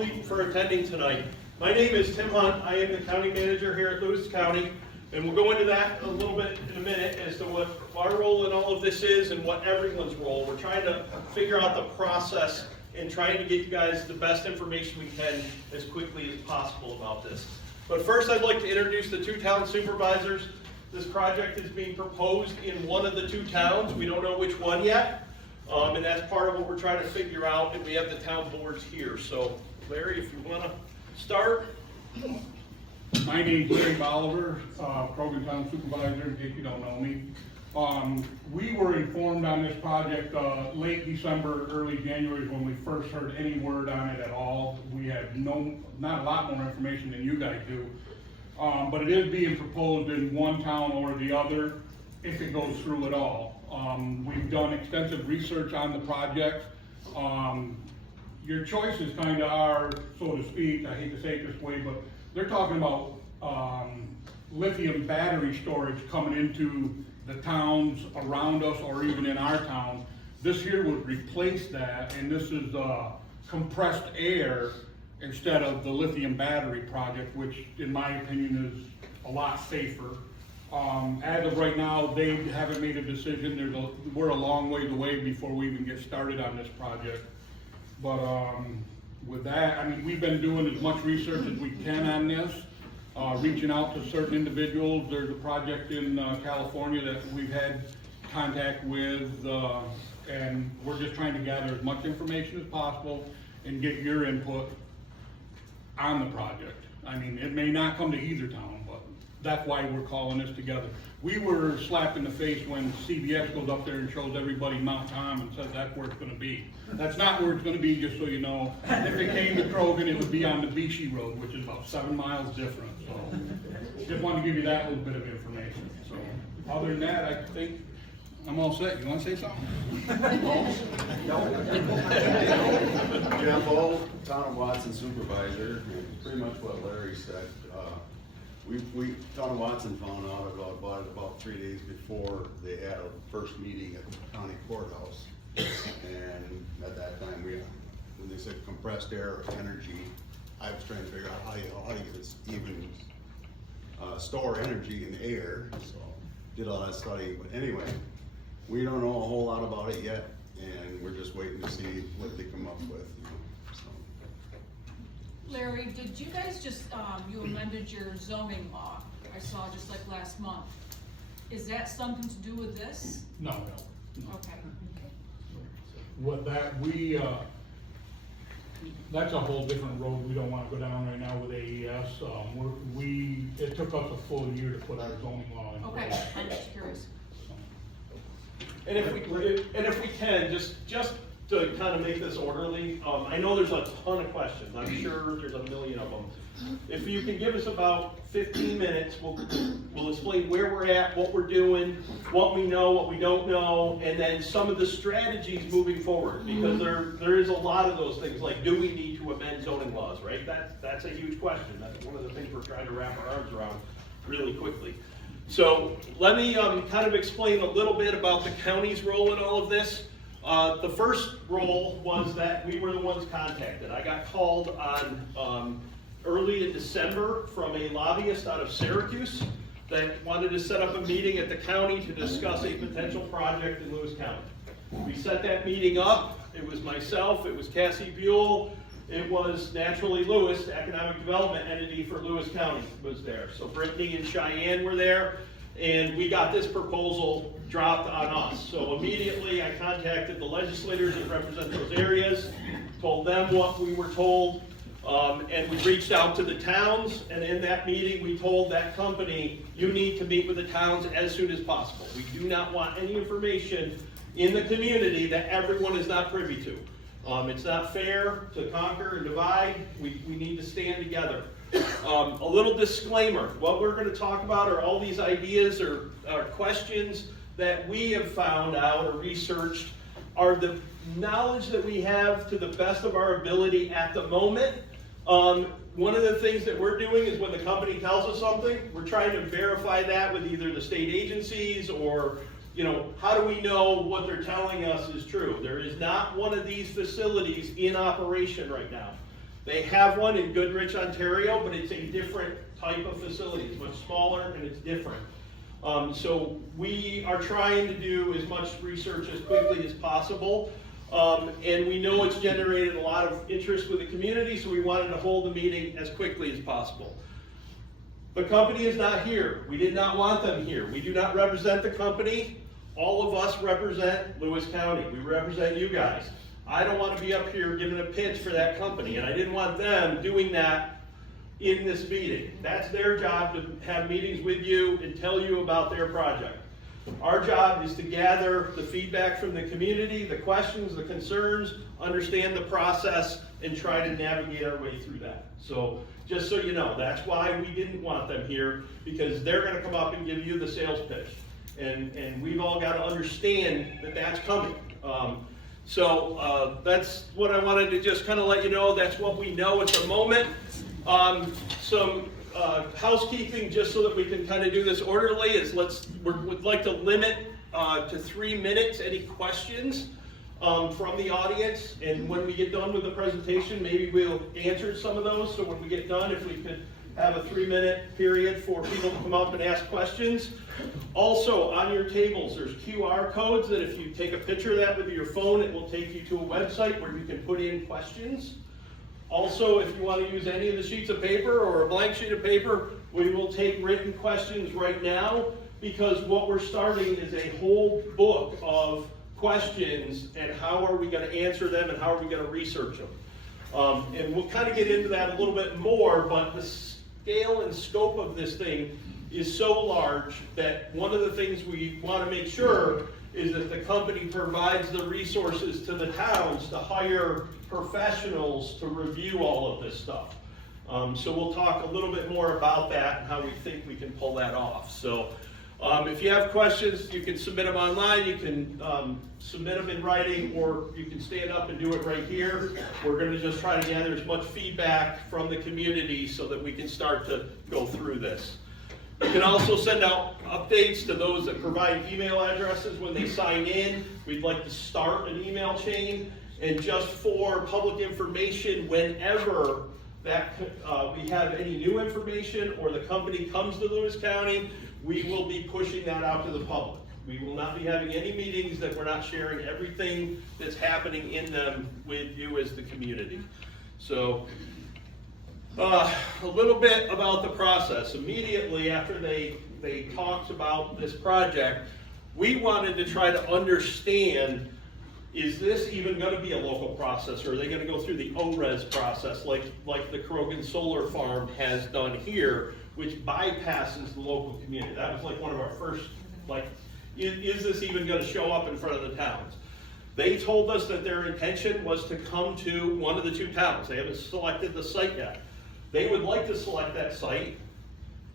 for attending tonight. My name is Tim Hunt. I am the county manager here at Lewis County, and we'll go into that a little bit in a minute as to what our role in all of this is and what everyone's role. We're trying to figure out the process and trying to get you guys the best information we can as quickly as possible about this. But first, I'd like to introduce the two town supervisors. This project is being proposed in one of the two towns. We don't know which one yet, and that's part of what we're trying to figure out, and we have the town boards here. So, Larry, if you want to start. My name's Larry Bolivar, Program Town Supervisor, in case you don't know me. We were informed on this project late December, early January when we first heard any word on it at all. We had not a lot more information than you guys do. But it is being proposed in one town or the other if it goes through at all. We've done extensive research on the project. Your choices kind of are, so to speak, I hate to say it this way, but they're talking about lithium battery storage coming into the towns around us or even in our town. This here would replace that, and this is compressed air instead of the lithium battery project, which in my opinion is a lot safer. As of right now, they haven't made a decision. We're a long ways away before we even get started on this project. But with that, I mean, we've been doing as much research as we can on this, reaching out to certain individuals. There's a project in California that we've had contact with, and we're just trying to gather as much information as possible and get your input on the project. I mean, it may not come to either town, but that's why we're calling this together. We were slapped in the face when CBS goes up there and shows everybody Mount Tom and says that's where it's going to be. That's not where it's going to be, just so you know. If it came to Krogan, it would be on the Beachy Road, which is about 7 miles different. So just wanted to give you that little bit of information. So other than that, I think I'm all set. You want to say something? Jeff Old, Town of Watson Supervisor. Pretty much what Larry said. Town of Watson found out about it about 3 days before they had a first meeting at the county courthouse. And at that time, when they said compressed air energy, I was trying to figure out how you even store energy in air. So did all that study. But anyway, we don't know a whole lot about it yet, and we're just waiting to see what they come up with. Larry, did you guys just, you amended your zoning law, I saw just like last month. Is that something to do with this? No. Okay. What that's a whole different road we don't want to go down right now with AES. It took us a full year to put our zoning law in place. Okay, I'm just curious. And if we can, just to kind of make this orderly, I know there's a ton of questions. I'm sure there's a million of them. If you can give us about 15 minutes, we'll explain where we're at, what we're doing, what we know, what we don't know, and then some of the strategies moving forward. Because there is a lot of those things, like do we need to amend zoning laws, right? That's a huge question. That's one of the things we're trying to wrap our arms around really quickly. So let me kind of explain a little bit about the county's role in all of this. The first role was that we were the ones contacted. I got called on early in December from a lobbyist out of Syracuse that wanted to set up a meeting at the county to discuss a potential project in Lewis County. We set that meeting up. It was myself, it was Cassie Buell, it was Naturally Lewis, the economic development entity for Lewis County was there. So Brittany and Cheyenne were there, and we got this proposal dropped on us. So immediately I contacted the legislators that represent those areas, told them what we were told, and we reached out to the towns, and in that meeting we told that company, you need to meet with the towns as soon as possible. We do not want any information in the community that everyone is not privy to. It's not fair to conquer and divide. We need to stand together. A little disclaimer, what we're going to talk about are all these ideas or questions that we have found out or researched are the knowledge that we have to the best of our ability at the moment. One of the things that we're doing is when the company tells us something, we're trying to verify that with either the state agencies or, how do we know what they're telling us is true? There is not one of these facilities in operation right now. They have one in Goodrich, Ontario, but it's a different type of facility. It's much smaller and it's different. So we are trying to do as much research as quickly as possible. And we know it's generated a lot of interest with the community, so we wanted to hold the meeting as quickly as possible. The company is not here. We did not want them here. We do not represent the company. All of us represent Lewis County. We represent you guys. I don't want to be up here giving a pitch for that company, and I didn't want them doing that in this meeting. That's their job, to have meetings with you and tell you about their project. Our job is to gather the feedback from the community, the questions, the concerns, understand the process, and try to navigate our way through that. So just so you know, that's why we didn't want them here, because they're going to come up and give you the sales pitch. And we've all got to understand that that's coming. So that's what I wanted to just kind of let you know. That's what we know at the moment. Some housekeeping, just so that we can kind of do this orderly, is we'd like to limit to 3 minutes any questions from the audience. And when we get done with the presentation, maybe we'll answer some of those. So when we get done, if we could have a 3-minute period for people to come up and ask questions. Also, on your tables, there's QR codes that if you take a picture of that with your phone, it will take you to a website where you can put in questions. Also, if you want to use any of the sheets of paper or a blank sheet of paper, we will take written questions right now, because what we're starting is a whole book of questions, and how are we going to answer them and how are we going to research them. And we'll kind of get into that a little bit more, but the scale and scope of this thing is so large that one of the things we want to make sure is that the company provides the resources to the towns to hire professionals to review all of this stuff. So we'll talk a little bit more about that and how we think we can pull that off. So if you have questions, you can submit them online, you can submit them in writing, or you can stand up and do it right here. We're going to just try to gather as much feedback from the community so that we can start to go through this. You can also send out updates to those that provide email addresses when they sign in. We'd like to start an email chain, and just for public information, whenever that we have any new information or the company comes to Lewis County, we will be pushing that out to the public. We will not be having any meetings that we're not sharing everything that's happening in them with you as the community. So a little bit about the process. Immediately after they talked about this project, we wanted to try to understand, is this even going to be a local process, or are they going to go through the O-res process like the Krogan Solar Farm has done here, which bypasses the local community? That was like one of our first, is this even going to show up in front of the towns? They told us that their intention was to come to one of the 2 towns. They haven't selected the site yet. They would like to select that site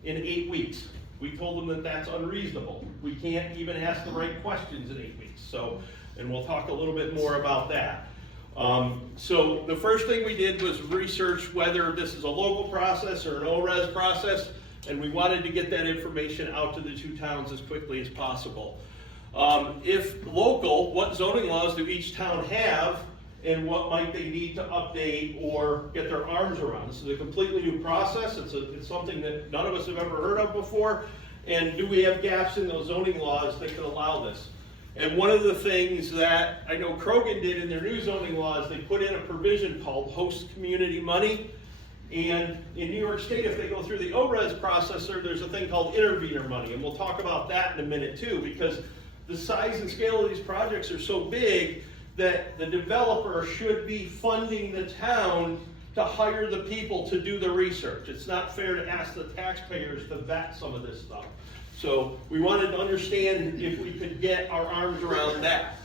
in 8 weeks. We told them that that's unreasonable. We can't even ask the right questions in 8 weeks. So, and we'll talk a little bit more about that. So the first thing we did was research whether this is a local process or an O-res process, and we wanted to get that information out to the 2 towns as quickly as possible. If local, what zoning laws do each town have, and what might they need to update or get their arms around? This is a completely new process. It's something that none of us have ever heard of before. And do we have gaps in those zoning laws that could allow this? And one of the things that I know Krogan did in their new zoning laws, they put in a provision called host community money. And in New York State, if they go through the O-res processor, there's a thing called intervener money. And we'll talk about that in a minute too, because the size and scale of these projects are so big that the developer should be funding the town to hire the people to do the research. It's not fair to ask the taxpayers to vet some of this stuff. So we wanted to understand if we could get our arms around that.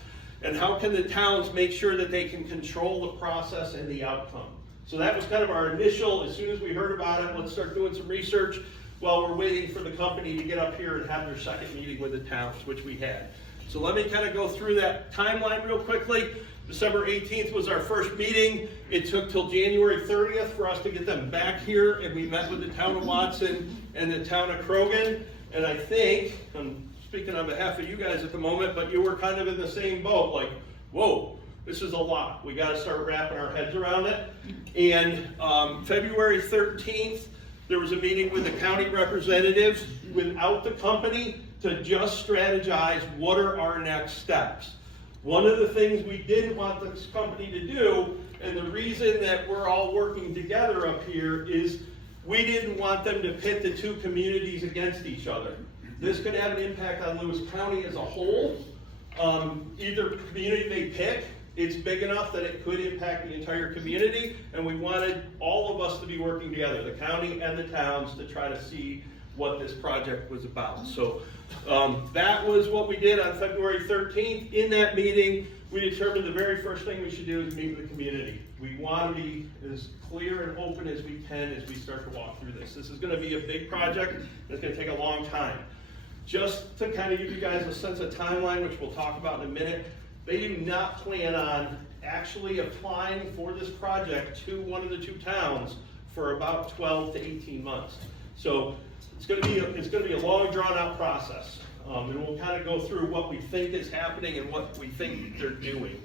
And how can the towns make sure that they can control the process and the outcome? So that was kind of our initial, as soon as we heard about it, let's start doing some research while we're waiting for the company to get up here and have their second meeting with the towns, which we had. So let me kind of go through that timeline real quickly. December 18th was our first meeting. It took till January 30th for us to get them back here, and we met with the town of Watson and the town of Krogan. And I think, I'm speaking on behalf of you guys at the moment, but you were kind of in the same boat, like, whoa, This is a lot. We gotta start wrapping our heads around it. And February 13th, there was a meeting with the county representatives without the company to just strategize what are our next steps. One of the things we didn't want this company to do, and the reason that we're all working together up here, is we didn't want them to pit the two communities against each other. This could have an impact on Lewis County as a whole. Either community they pick, it's big enough that it could impact the entire community, and we wanted all of us to be working together, the county and the towns, to try to see what this project was about. So that was what we did on February 13th. In that meeting, we determined the very first thing we should do is meet with the community. We want to be as clear and open as we can as we start to walk through this. This is going to be a big project, and it's going to take a long time. Just to kind of give you guys a sense of timeline, which we'll talk about in a minute, they do not plan on actually applying for this project to one of the two towns for about 12 to 18 months. So it's going to be a long, drawn-out process, and we'll kind of go through what we think is happening and what we think they're doing.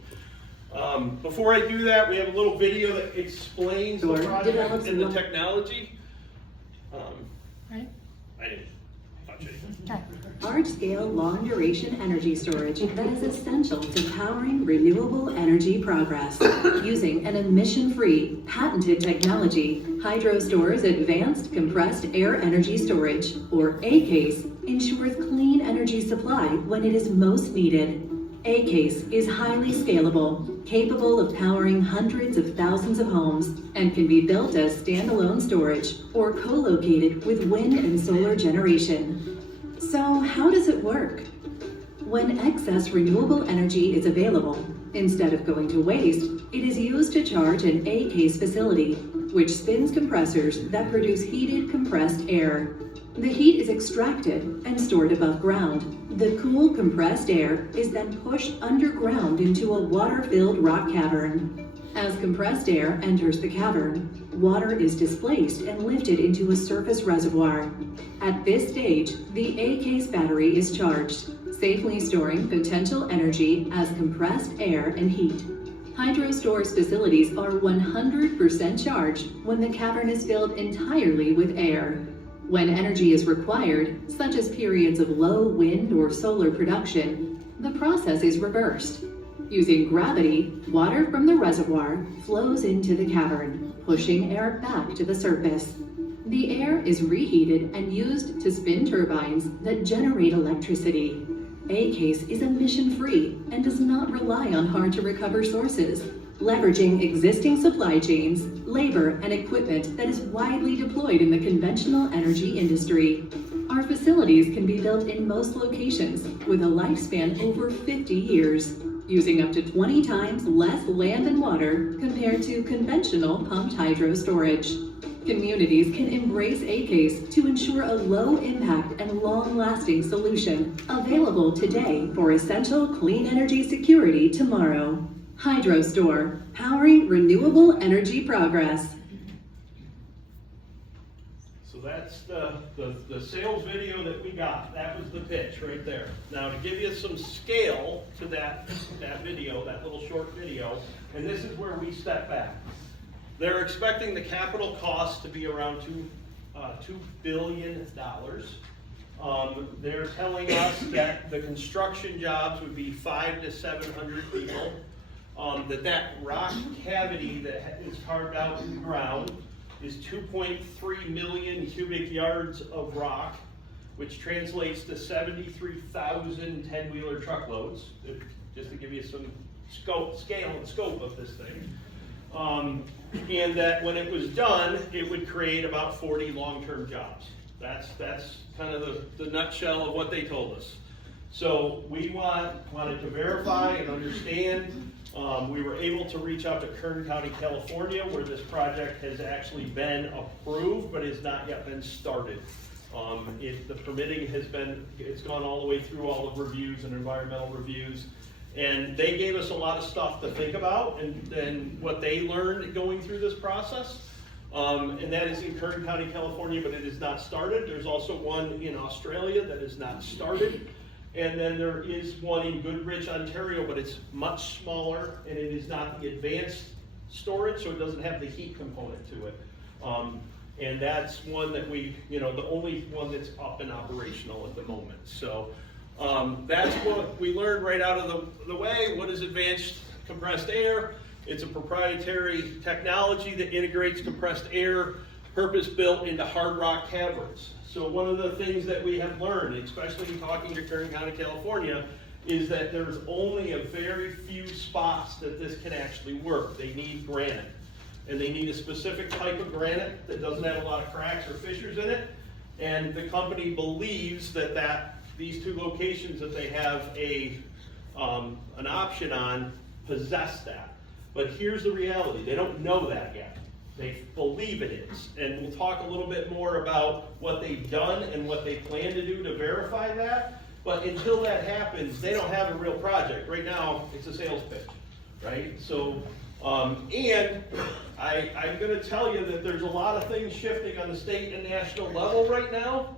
Before I do that, we have a little video that explains the project and the technology. Right? I didn't touch anything. Large-scale, long-duration energy storage that is essential to powering renewable energy progress. Using an emission-free, patented technology, HydroStore's Advanced Compressed Air Energy Storage, or A-CAES, ensures clean energy supply when it is most needed. A-CAES is highly scalable, capable of powering hundreds of thousands of homes, and can be built as standalone storage or co-located with wind and solar generation. So how does it work? When excess renewable energy is available, instead of going to waste, it is used to charge an A-CAES facility, which spins compressors that produce heated compressed air. The heat is extracted and stored above ground. The cool compressed air is then pushed underground into a water-filled rock cavern. As compressed air enters the cavern, water is displaced and lifted into a surface reservoir. At this stage, the A-CAES battery is charged, safely storing potential energy as compressed air and heat. HydroStore's facilities are 100% charged when the cavern is filled entirely with air. When energy is required, such as periods of low wind or solar production, the process is reversed. Using gravity, water from the reservoir flows into the cavern, pushing air back to the surface. The air is reheated and used to spin turbines that generate electricity. A-CAES is emission-free and does not rely on hard-to-recover sources, leveraging existing supply chains, labor, and equipment that is widely deployed in the conventional energy industry. Our facilities can be built in most locations with a lifespan over 50 years, using up to 20 times less land and water compared to conventional pumped hydro storage. Communities can embrace A-CAES to ensure a low-impact and long-lasting solution, available today for essential clean energy security tomorrow. HydroStore, powering renewable energy progress. So that's the sales video that we got. That was the pitch right there. Now to give you some scale to that video, that little short video, and this is where we step back. They're expecting the capital cost to be around $2 billion. They're telling us that the construction jobs would be 500 to 700 people. That rock cavity that is carved out in the ground is 2.3 million cubic yards of rock, which translates to 73,000 10-wheeler truckloads, just to give you some scale and scope of this thing. And that when it was done, it would create about 40 long-term jobs. That's kind of the nutshell of what they told us. So we wanted to verify and understand. We were able to reach out to Kern County, California, where this project has actually been approved, but has not yet been started. The permitting it's gone all the way through all the reviews and environmental reviews. And they gave us a lot of stuff to think about and what they learned going through this process. And that is in Kern County, California, but it is not started. There's also one in Australia that is not started. and then there is one in Goodrich, Ontario, but it's much smaller, and it is not the advanced storage, so it doesn't have the heat component to it. And that's one that we, the only one that's up and operational at the moment. So that's what we learned right out of the way. What is advanced compressed air? It's a proprietary technology that integrates compressed air, purpose-built into hard rock caverns. So one of the things that we have learned, especially in talking to Kern County, California, is that there's only a very few spots that this can actually work. They need granite. And they need a specific type of granite that doesn't have a lot of cracks or fissures in it. And the company believes that these two locations that they have an option on possess that. But here's the reality, they don't know that yet. They believe it is. And we'll talk a little bit more about what they've done and what they plan to do to verify that. But until that happens, they don't have a real project. Right now, it's a sales pitch, right? So, and I'm gonna tell you that there's a lot of things shifting on the state and national level right now.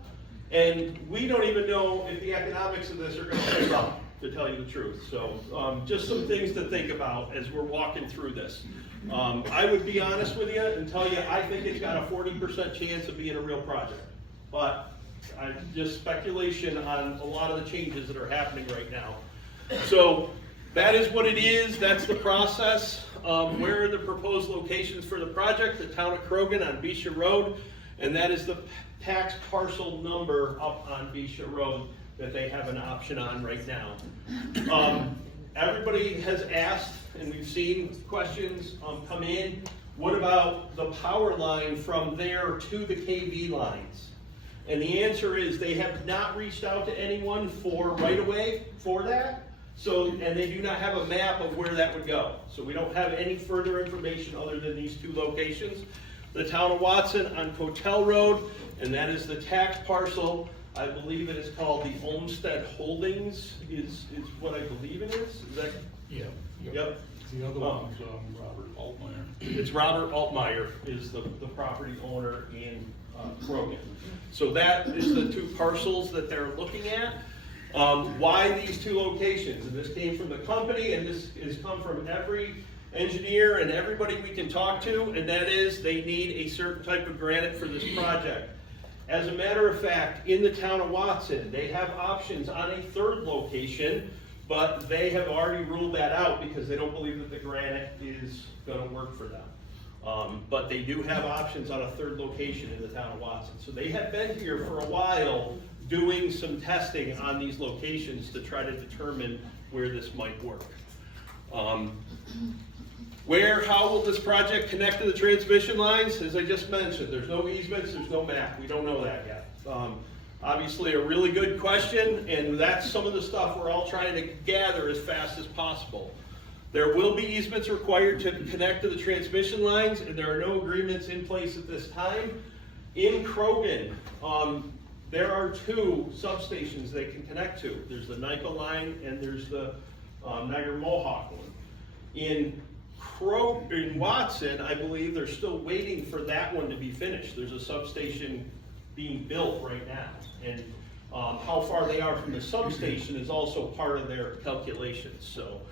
And we don't even know if the economics of this are gonna hold up, to tell you the truth. So just some things to think about as we're walking through this. I would be honest with you and tell you, I think it's got a 40% chance of being a real project. But just speculation on a lot of the changes that are happening right now. So that is what it is, that's the process. Where are the proposed locations for the project? The town of Krogan on Bisha Road, and that is the tax parcel number up on Bisha Road that they have an option on right now. Everybody has asked, and we've seen questions come in, what about the power line from there to the KV lines? And the answer is they have not reached out to anyone for right away for that. So, and they do not have a map of where that would go. So we don't have any further information other than these two locations. The town of Watson on Cotel Road, and that is the tax parcel. I believe it is called the Olmsted Holdings, is what I believe it is. Is that? Yeah. Yep. The other one's Robert Altmaier. It's Robert Altmaier is the property owner in Krogan. So that is the two parcels that they're looking at. Why these two locations? And this came from the company, and this has come from every engineer and everybody we can talk to, and that is they need a certain type of granite for this project. As a matter of fact, in the town of Watson, they have options on a third location, but they have already ruled that out because they don't believe that the granite is going to work for them. But they do have options on a third location in the town of Watson. So they have been here for a while doing some testing on these locations to try to determine where this might work. How will this project connect to the transmission lines? As I just mentioned, there's no easements, there's no map. We don't know that yet. Obviously a really good question, and that's some of the stuff we're all trying to gather as fast as possible. There will be easements required to connect to the transmission lines, and there are no agreements in place at this time. In Krogan, there are two substations they can connect to. There's the NICA line and there's the Niagara Mohawk one. In Watson, I believe they're still waiting for that one to be finished. There's a substation being built right now. And how far they are from the substation is also part of their calculations. So,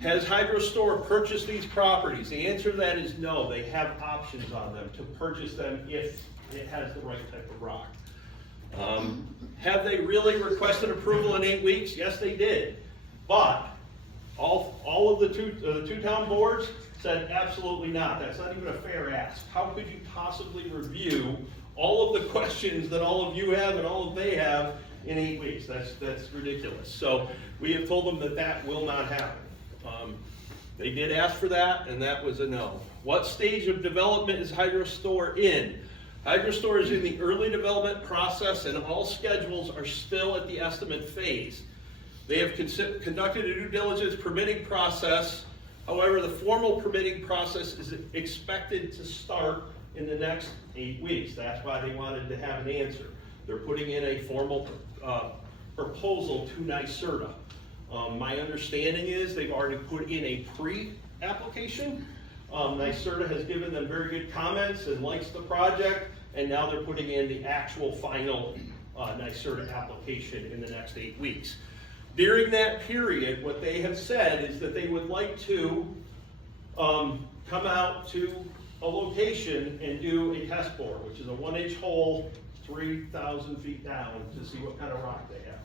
has HydroStore purchased these properties? The answer to that is no. They have options on them to purchase them if it has the right type of rock. Have they really requested approval in 8 weeks? Yes, they did. But all of the two town boards said absolutely not. That's not even a fair ask. How could you possibly review all of the questions that all of you have and all of they have in 8 weeks? That's ridiculous. So we have told them that that will not happen. They did ask for that, and that was a no. What stage of development is HydroStore in? HydroStore is in the early development process, and all schedules are still at the estimate phase. They have conducted a due diligence permitting process. However, the formal permitting process is expected to start in the next 8 weeks. That's why they wanted to have an answer. They're putting in a formal proposal to NYSERDA. My understanding is they've already put in a pre-application. NYSERDA has given them very good comments and likes the project, and now they're putting in the actual final NYSERDA application in the next 8 weeks. During that period, what they have said is that they would like to come out to a location and do a test bore, which is a 1-inch hole, 3,000 feet down, to see what kind of rock they have.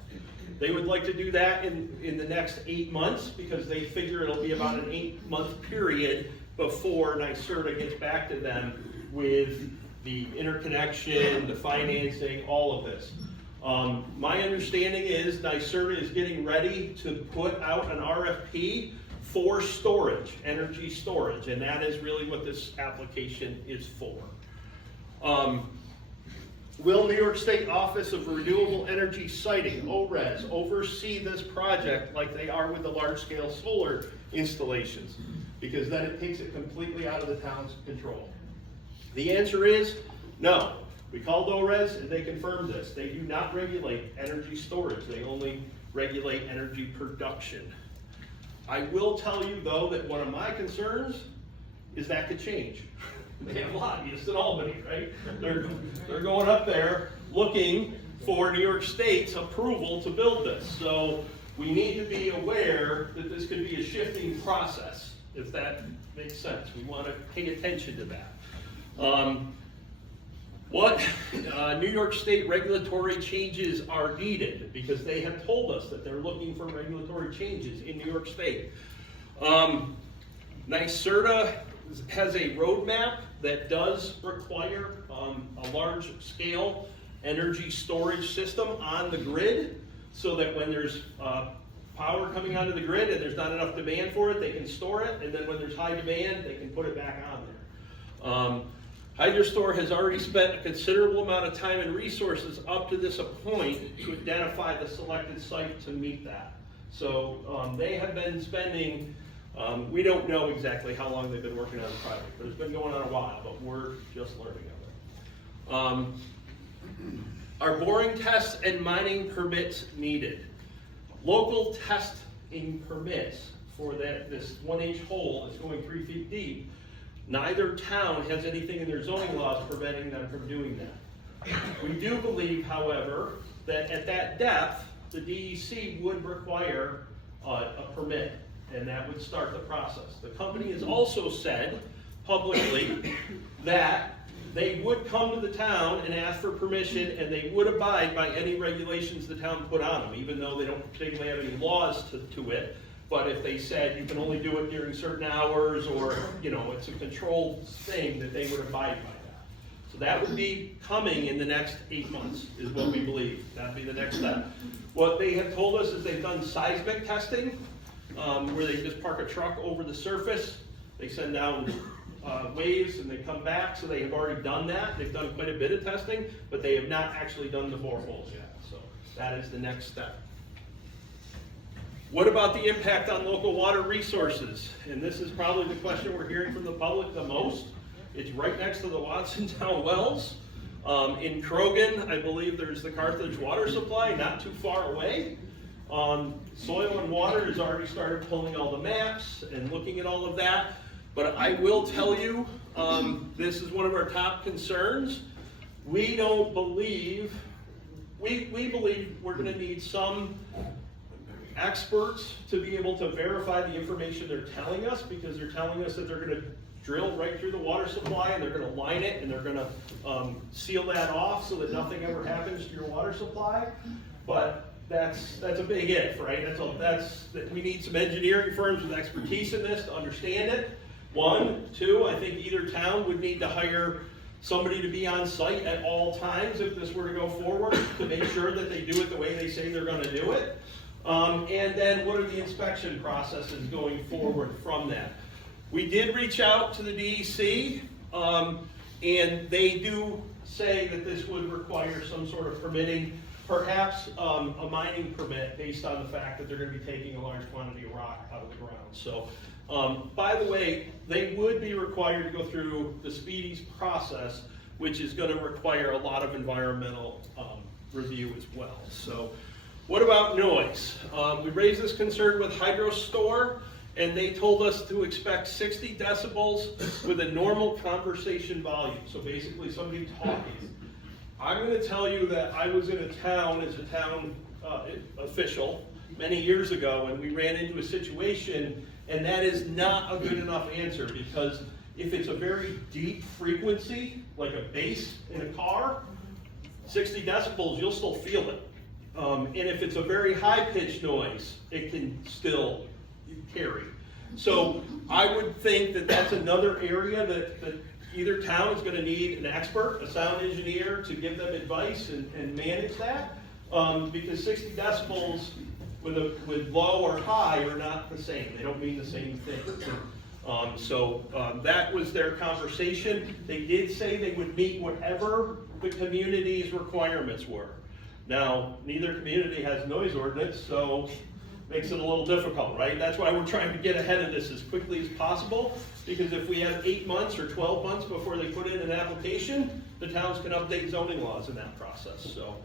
They would like to do that in the next 8 months, because they figure it'll be about an 8-month period before NYSERDA gets back to them with the interconnection, the financing, all of this. My understanding is NYSERDA is getting ready to put out an RFP for storage, energy storage, and that is really what this application is for. Will New York State Office of Renewable Energy Siting, ORES, oversee this project like they are with the large-scale solar installations? Because then it takes it completely out of the town's control. The answer is no. We called ORES and they confirmed this. They do not regulate energy storage. They only regulate energy production. I will tell you though that one of my concerns is that could change. They have lobbyists in Albany, right? They're going up there looking for New York State's approval to build this. So we need to be aware that this could be a shifting process, if that makes sense. We want to pay attention to that. What New York State regulatory changes are needed, because they have told us that they're looking for regulatory changes in New York State. NYSERDA has a roadmap that does require a large-scale energy storage system on the grid, so that when there's power coming onto the grid and there's not enough demand for it, they can store it, and then when there's high demand, they can put it back on there. HydroStore has already spent a considerable amount of time and resources up to this point to identify the selected site to meet that. So they have been spending, we don't know exactly how long they've been working on the project, but it's been going on a while, but we're just learning of it. Are boring tests and mining permits needed? Local testing permits for this 1-inch hole that's going 3 feet deep, neither town has anything in their zoning laws preventing them from doing that. We do believe, however, that at that depth, the DEC would require a permit, and that would start the process. The company has also said publicly that they would come to the town and ask for permission, and they would abide by any regulations the town put on them, even though they don't particularly have any laws to it. But if they said you can only do it during certain hours, or it's a controlled thing, that they would abide by that. So that would be coming in the next 8 months, is what we believe. That'd be the next step. What they have told us is they've done seismic testing, where they just park a truck over the surface, they send down waves and they come back, so they have already done that. They've done quite a bit of testing, but they have not actually done the boreholes yet. So that is the next step. What about the impact on local water resources? And this is probably the question we're hearing from the public the most. It's right next to the Watsontown wells. In Krogan, I believe there's the Carthage water supply, not too far away. Soil and Water has already started pulling all the maps and looking at all of that. But I will tell you, this is one of our top concerns. We don't believe, we believe we're going to need some experts to be able to verify the information they're telling us, because they're telling us that they're going to drill right through the water supply, and they're going to line it, and they're going to seal that off so that nothing ever happens to your water supply. But that's a big if, right? We need some engineering firms with expertise in this to understand it. 1, 2, I think either town would need to hire somebody to be on site at all times if this were to go forward, to make sure that they do it the way they say they're going to do it. And then what are the inspection processes going forward from that? We did reach out to the DEC, and they do say that this would require some sort of permitting, perhaps a mining permit, based on the fact that they're going to be taking a large quantity of rock out of the ground. So, by the way, they would be required to go through the Speedies process, which is going to require a lot of environmental review as well. So, what about noise? We raised this concern with HydroStore, and they told us to expect 60 decibels with a normal conversation volume. So basically somebody talking. I'm gonna tell you that I was in a town, as a town official, many years ago, and we ran into a situation, and that is not a good enough answer, because if it's a very deep frequency, like a bass in a car, 60 decibels, you'll still feel it. And if it's a very high-pitched noise, it can still carry. So I would think that that's another area that either town is gonna need an expert, a sound engineer, to give them advice and manage that. Because 60 decibels with low or high are not the same. They don't mean the same thing. That was their conversation. They did say they would meet whatever the community's requirements were. Now, neither community has noise ordinance, so makes it a little difficult, right? That's why we're trying to get ahead of this as quickly as possible, because if we have 8 months or 12 months before they put in an application, the towns can update zoning laws in that process. So,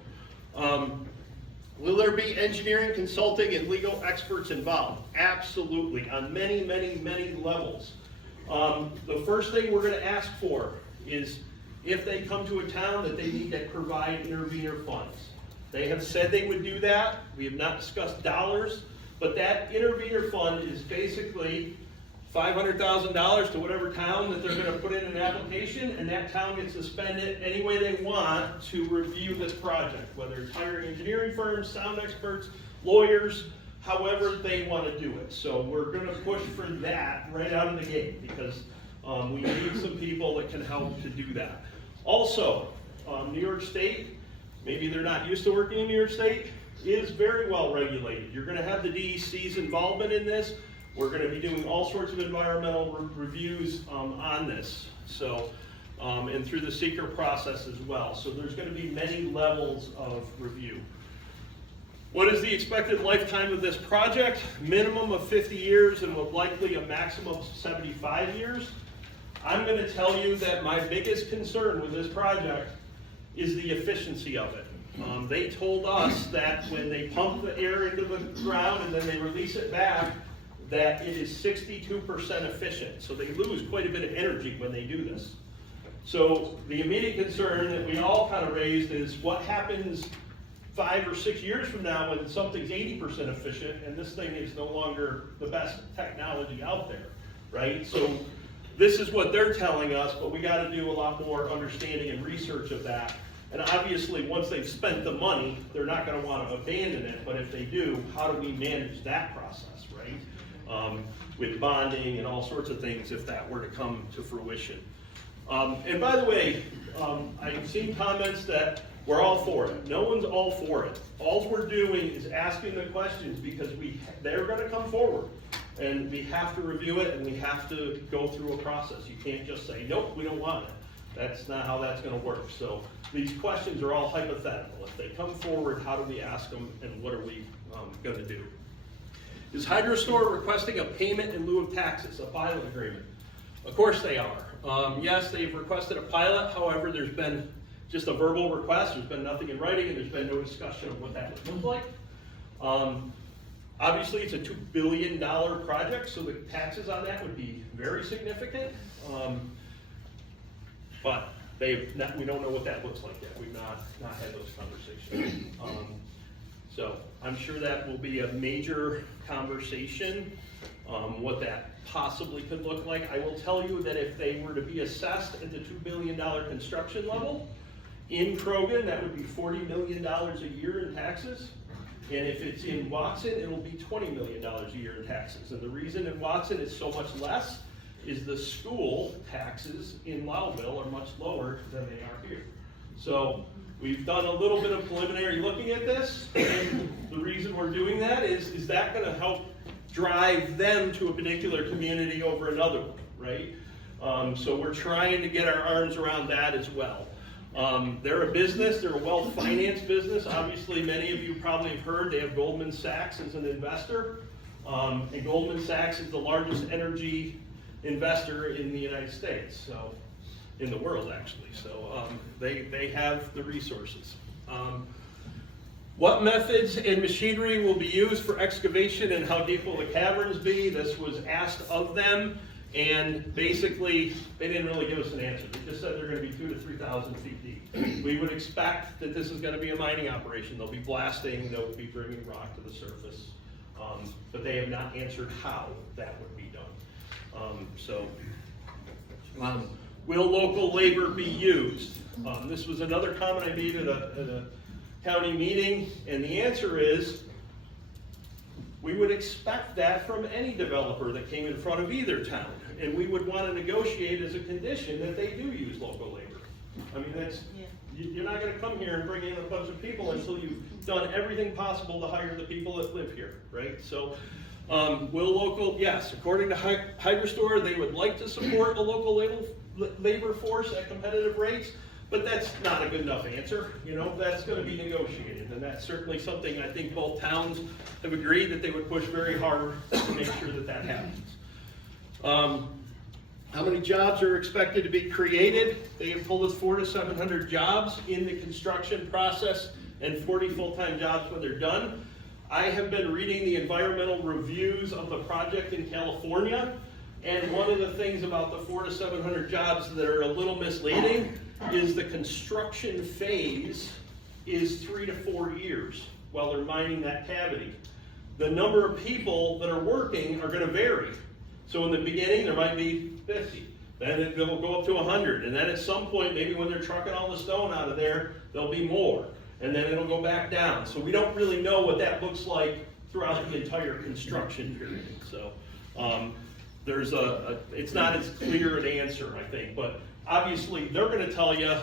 will there be engineering, consulting, and legal experts involved? Absolutely, on many, many, many levels. The first thing we're gonna ask for is if they come to a town that they need to provide intervenor funds. They have said they would do that. We have not discussed dollars, but that intervenor fund is basically $500,000 to whatever town that they're gonna put in an application, and that town gets to spend it any way they want to review this project, whether it's hiring engineering firms, sound experts, lawyers, however they wanna do it. So we're gonna push for that right out of the gate, because we need some people that can help to do that. Also, New York State, maybe they're not used to working in New York State, is very well regulated. You're gonna have the DEC's involvement in this. We're gonna be doing all sorts of environmental reviews on this. So, and through the seeker process as well. So there's gonna be many levels of review. What is the expected lifetime of this project? Minimum of 50 years and with likely a maximum of 75 years. I'm gonna tell you that my biggest concern with this project is the efficiency of it. They told us that when they pump the air into the ground and then they release it back, that it is 62% efficient. So they lose quite a bit of energy when they do this. So the immediate concern that we all kind of raised is what happens 5 or 6 years from now when something's 80% efficient and this thing is no longer the best technology out there, right? So this is what they're telling us, but we gotta do a lot more understanding and research of that. And obviously, once they've spent the money, they're not gonna wanna abandon it, but if they do, how do we manage that process, right? With bonding and all sorts of things if that were to come to fruition. And by the way, I've seen comments that we're all for it. No one's all for it. All we're doing is asking the questions because they're gonna come forward. And we have to review it and we have to go through a process. You can't just say, nope, we don't want it. That's not how that's gonna work. So these questions are all hypothetical. If they come forward, how do we ask them and what are we gonna do? Is HydroStore requesting a payment in lieu of taxes, a pilot agreement? Of course they are. Yes, they've requested a pilot. However, there's been just a verbal request. There's been nothing in writing and there's been no discussion of what that would look like. Obviously, it's a $2 billion project, so the taxes on that would be very significant. But we don't know what that looks like yet. We've not had those conversations. So I'm sure that will be a major conversation, what that possibly could look like. I will tell you that if they were to be assessed at the $2 billion construction level in Krogan, that would be $40 million a year in taxes. And if it's in Watson, it'll be $20 million a year in taxes. And the reason in Watson it's so much less is the school taxes in Lowville are much lower than they are here. So we've done a little bit of preliminary looking at this, and the reason we're doing that is that gonna help drive them to a particular community over another one, right? So we're trying to get our arms around that as well. They're a business, they're a well-financed business. Obviously, many of you probably have heard they have Goldman Sachs as an investor. And Goldman Sachs is the largest energy investor in the United States, so in the world actually. So they have the resources. What methods and machinery will be used for excavation and how deep will the caverns be? This was asked of them. And basically, they didn't really give us an answer. They just said they're gonna be 2,000 to 3,000 feet deep. We would expect that this is gonna be a mining operation. They'll be blasting, they'll be bringing rock to the surface. But they have not answered how that would be done. Will local labor be used? This was another comment I made at a county meeting, and the answer is, we would expect that from any developer that came in front of either town, and we would want to negotiate as a condition that they do use local labor. I mean, you're not gonna come here and bring in a bunch of people until you've done everything possible to hire the people that live here, right? So, yes, according to HydroStore, they would like to support a local labor force at competitive rates, but that's not a good enough answer. You know, that's gonna be negotiated, and that's certainly something I think both towns have agreed that they would push very hard to make sure that that happens. How many jobs are expected to be created? They have told us 400 to 700 jobs in the construction process and 40 full-time jobs when they're done. I have been reading the environmental reviews of the project in California, and one of the things about the 400 to 700 jobs that are a little misleading is the construction phase is 3 to 4 years while they're mining that cavity. The number of people that are working are gonna vary. So in the beginning, there might be 50, then it will go up to 100, and then at some point, maybe when they're trucking all the stone out of there, there'll be more, and then it'll go back down. So we don't really know what that looks like throughout the entire construction period. So it's not as clear an answer, I think, but obviously they're gonna tell you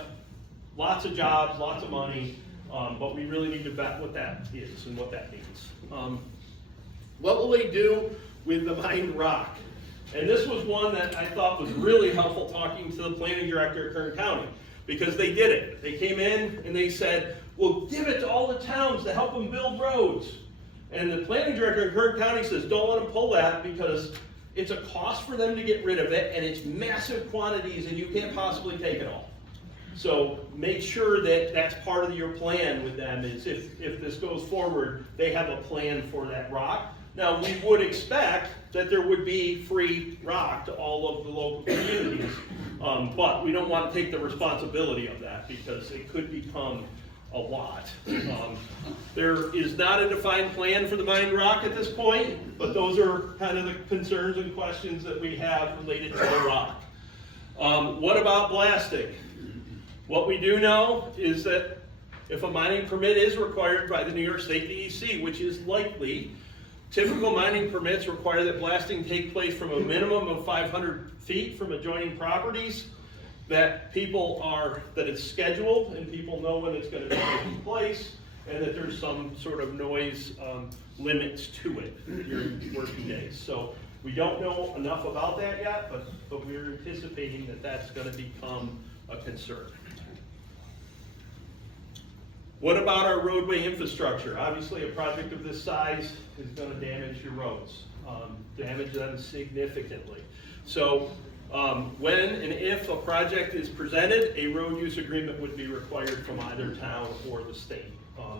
lots of jobs, lots of money, but we really need to vet what that is and what that means. What will they do with the mined rock? And this was one that I thought was really helpful talking to the planning director at Kern County, because they did it. They came in and they said, well, give it to all the towns to help them build roads. And the planning director in Kern County says, don't let them pull that, because it's a cost for them to get rid of it, and it's massive quantities, and you can't possibly take it all. So make sure that that's part of your plan with them, is if this goes forward, they have a plan for that rock. Now, we would expect that there would be free rock to all of the local communities, but we don't want to take the responsibility of that, because it could become a lot. There is not a defined plan for the mined rock at this point, but those are kind of the concerns and questions that we have related to the rock. What about blasting? What we do know is that if a mining permit is required by the New York State DEC, which is likely, typical mining permits require that blasting take place from a minimum of 500 feet from adjoining properties, that it's scheduled and people know when it's going to be taking place, and that there's some sort of noise limits to it during working days. So we don't know enough about that yet, but we're anticipating that that's going to become a concern. What about our roadway infrastructure? Obviously, a project of this size is going to damage your roads, damage them significantly. So when and if a project is presented, a road use agreement would be required from either town or the state.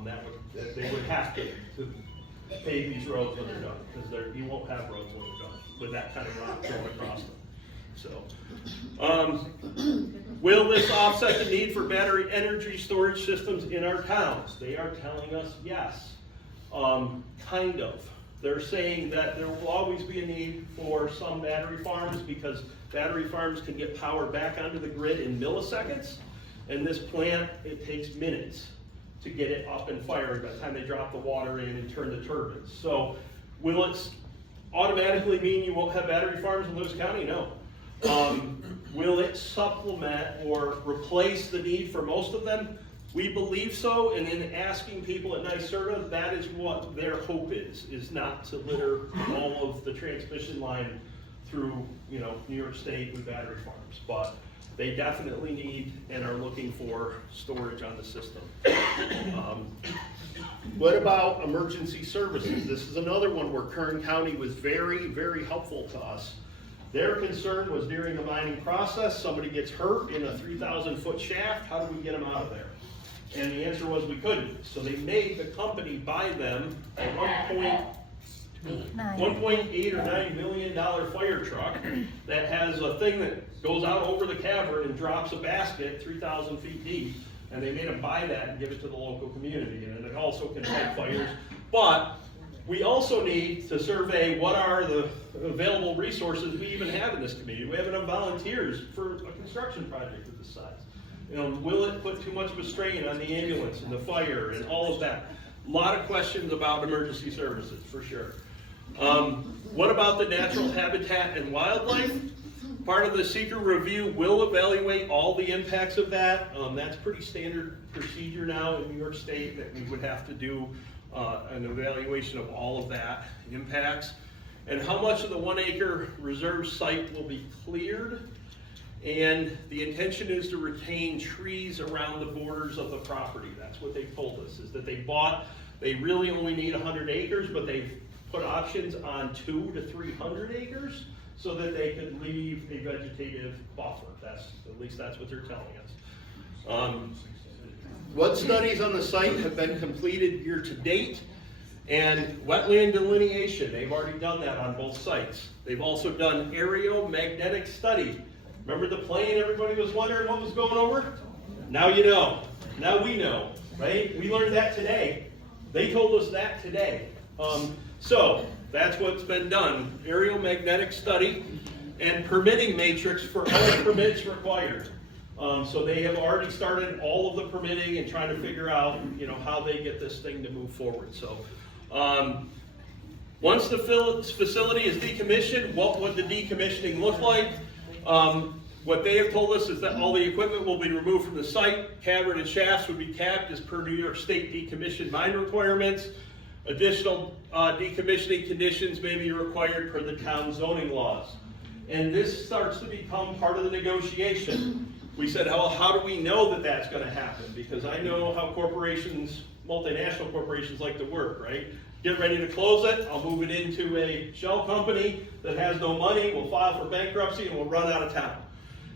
They would have to pave these roads when they're done, because you won't have roads when they're done with that kind of rock going across them. So, will this offset the need for battery energy storage systems in our towns? They are telling us yes, kind of. They're saying that there will always be a need for some battery farms, because battery farms can get power back onto the grid in milliseconds, and this plant, it takes minutes to get it up and firing by the time they drop the water in and turn the turbines. So will it automatically mean you won't have battery farms in Lewis County? No. Will it supplement or replace the need for most of them? We believe so, and in asking people at NYSERDA, that is what their hope is not to litter all of the transmission line through, New York State with battery farms. But they definitely need and are looking for storage on the system. What about emergency services? This is another one where Kern County was very, very helpful to us. Their concern was during the mining process, somebody gets hurt in a 3,000-foot shaft, how do we get them out of there? And the answer was we couldn't. So they made the company buy them a $1.2 $1.8 or $9 million fire truck that has a thing that goes out over the cavern and drops a basket 3,000 feet deep, and they made them buy that and give it to the local community, and it also can fight fires. But we also need to survey what are the available resources we even have in this community. We have enough volunteers for a construction project of this size. Will it put too much of a strain on the ambulance and the fire and all of that? A lot of questions about emergency services, for sure. What about the natural habitat and wildlife? Part of the seeker review will evaluate all the impacts of that. That's pretty standard procedure now in New York State, that we would have to do an evaluation of all of that impacts. And how much of the 1 acre reserve site will be cleared. And the intention is to retain trees around the borders of the property. That's what they told us, is that they really only need 100 acres, but they've put options on 200 to 300 acres so that they could leave a vegetative buffer. At least that's what they're telling us. What studies on the site have been completed year to date? And wetland delineation, they've already done that on both sites. They've also done aeromagnetic study. Remember the plane everybody was wondering what was going over? Now you know. Now we know, right? We learned that today. They told us that today. So that's what's been done. Aeromagnetic study and permitting matrix for all permits required. So they have already started all of the permitting and trying to figure out, how they get this thing to move forward. So once the facility is decommissioned, what would the decommissioning look like? What they have told us is that all the equipment will be removed from the site. Cavern and shafts would be capped as per New York State decommissioned mine requirements. Additional decommissioning conditions may be required per the town zoning laws. And this starts to become part of the negotiation. We said, how do we know that that's going to happen? Because I know how corporations, multinational corporations, like to work, right? Get ready to close it, I'll move it into a shell company that has no money, we'll file for bankruptcy, and we'll run out of town.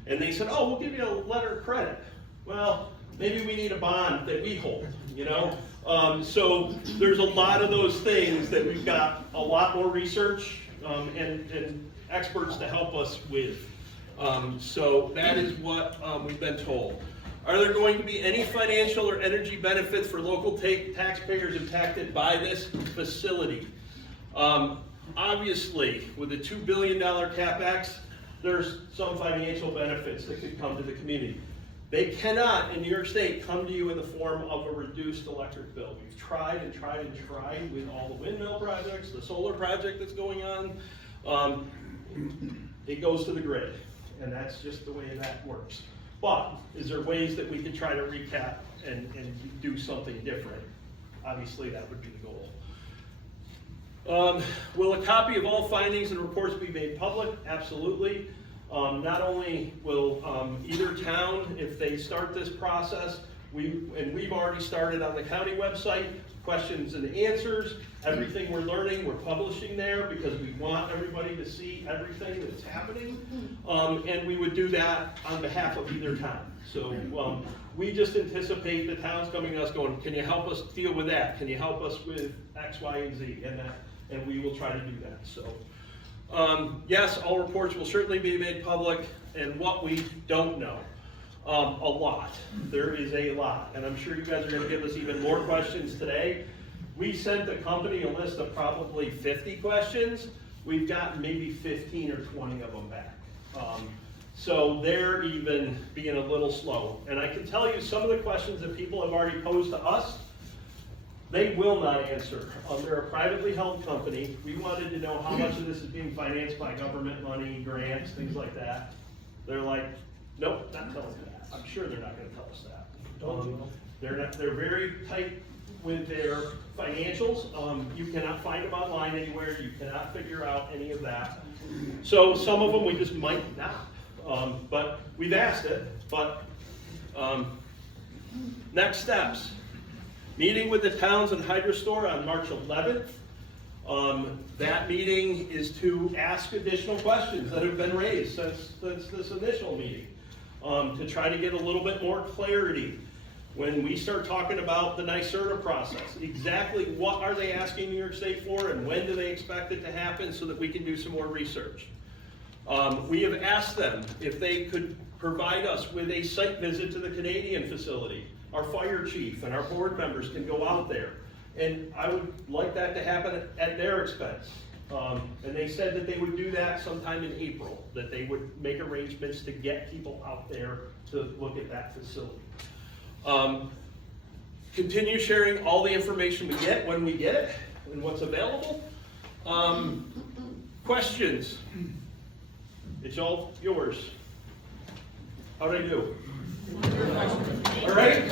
And they said, we'll give you a letter of credit. Well, maybe we need a bond that we hold, So there's a lot of those things that we've got a lot more research and experts to help us with. So that is what we've been told. Are there going to be any financial or energy benefits for local taxpayers impacted by this facility? Obviously, with a $2 billion CapEx, there's some financial benefits that could come to the community. They cannot, in New York State, come to you in the form of a reduced electric bill. We've tried and tried and tried with all the windmill projects, the solar project that's going on. It goes to the grid, and that's just the way that works. But is there ways that we could try to recap and do something different? Obviously, that would be the goal. Will a copy of all findings and reports be made public? Absolutely. Not only will either town, if they start this process, we've already started on the county website, questions and answers, everything we're learning, we're publishing there because we want everybody to see everything that's happening. And we would do that on behalf of either town. So we just anticipate the towns coming to us going, can you help us deal with that? Can you help us with X, Y, and Z? And we will try to do that. So yes, all reports will certainly be made public, and what we don't know. A lot. There is a lot. And I'm sure you guys are going to give us even more questions today. We sent the company a list of probably 50 questions. We've gotten maybe 15 or 20 of them back. So they're even being a little slow. And I can tell you some of the questions that people have already posed to us, they will not answer. They're a privately held company. We wanted to know how much of this is being financed by government money, grants, things like that. They're like, nope, not telling you that. I'm sure they're not going to tell us that. They're very tight with their financials. You cannot find them online anywhere. You cannot figure out any of that. So some of them we just might not. But we've asked it. But next steps. Meeting with the towns and HydroStore on March 11th. That meeting is to ask additional questions that have been raised since this initial meeting, to try to get a little bit more clarity. when we start talking about the NYSERDA process, exactly what are they asking New York State for and when do they expect it to happen so that we can do some more research. We have asked them if they could provide us with a site visit to the Canadian facility. Our fire chief and our board members can go out there. And I would like that to happen at their expense. And they said that they would do that sometime in April, that they would make arrangements to get people out there to look at that facility. Continue sharing all the information we get when we get it and what's available. Questions? It's all yours. How'd I do? All right?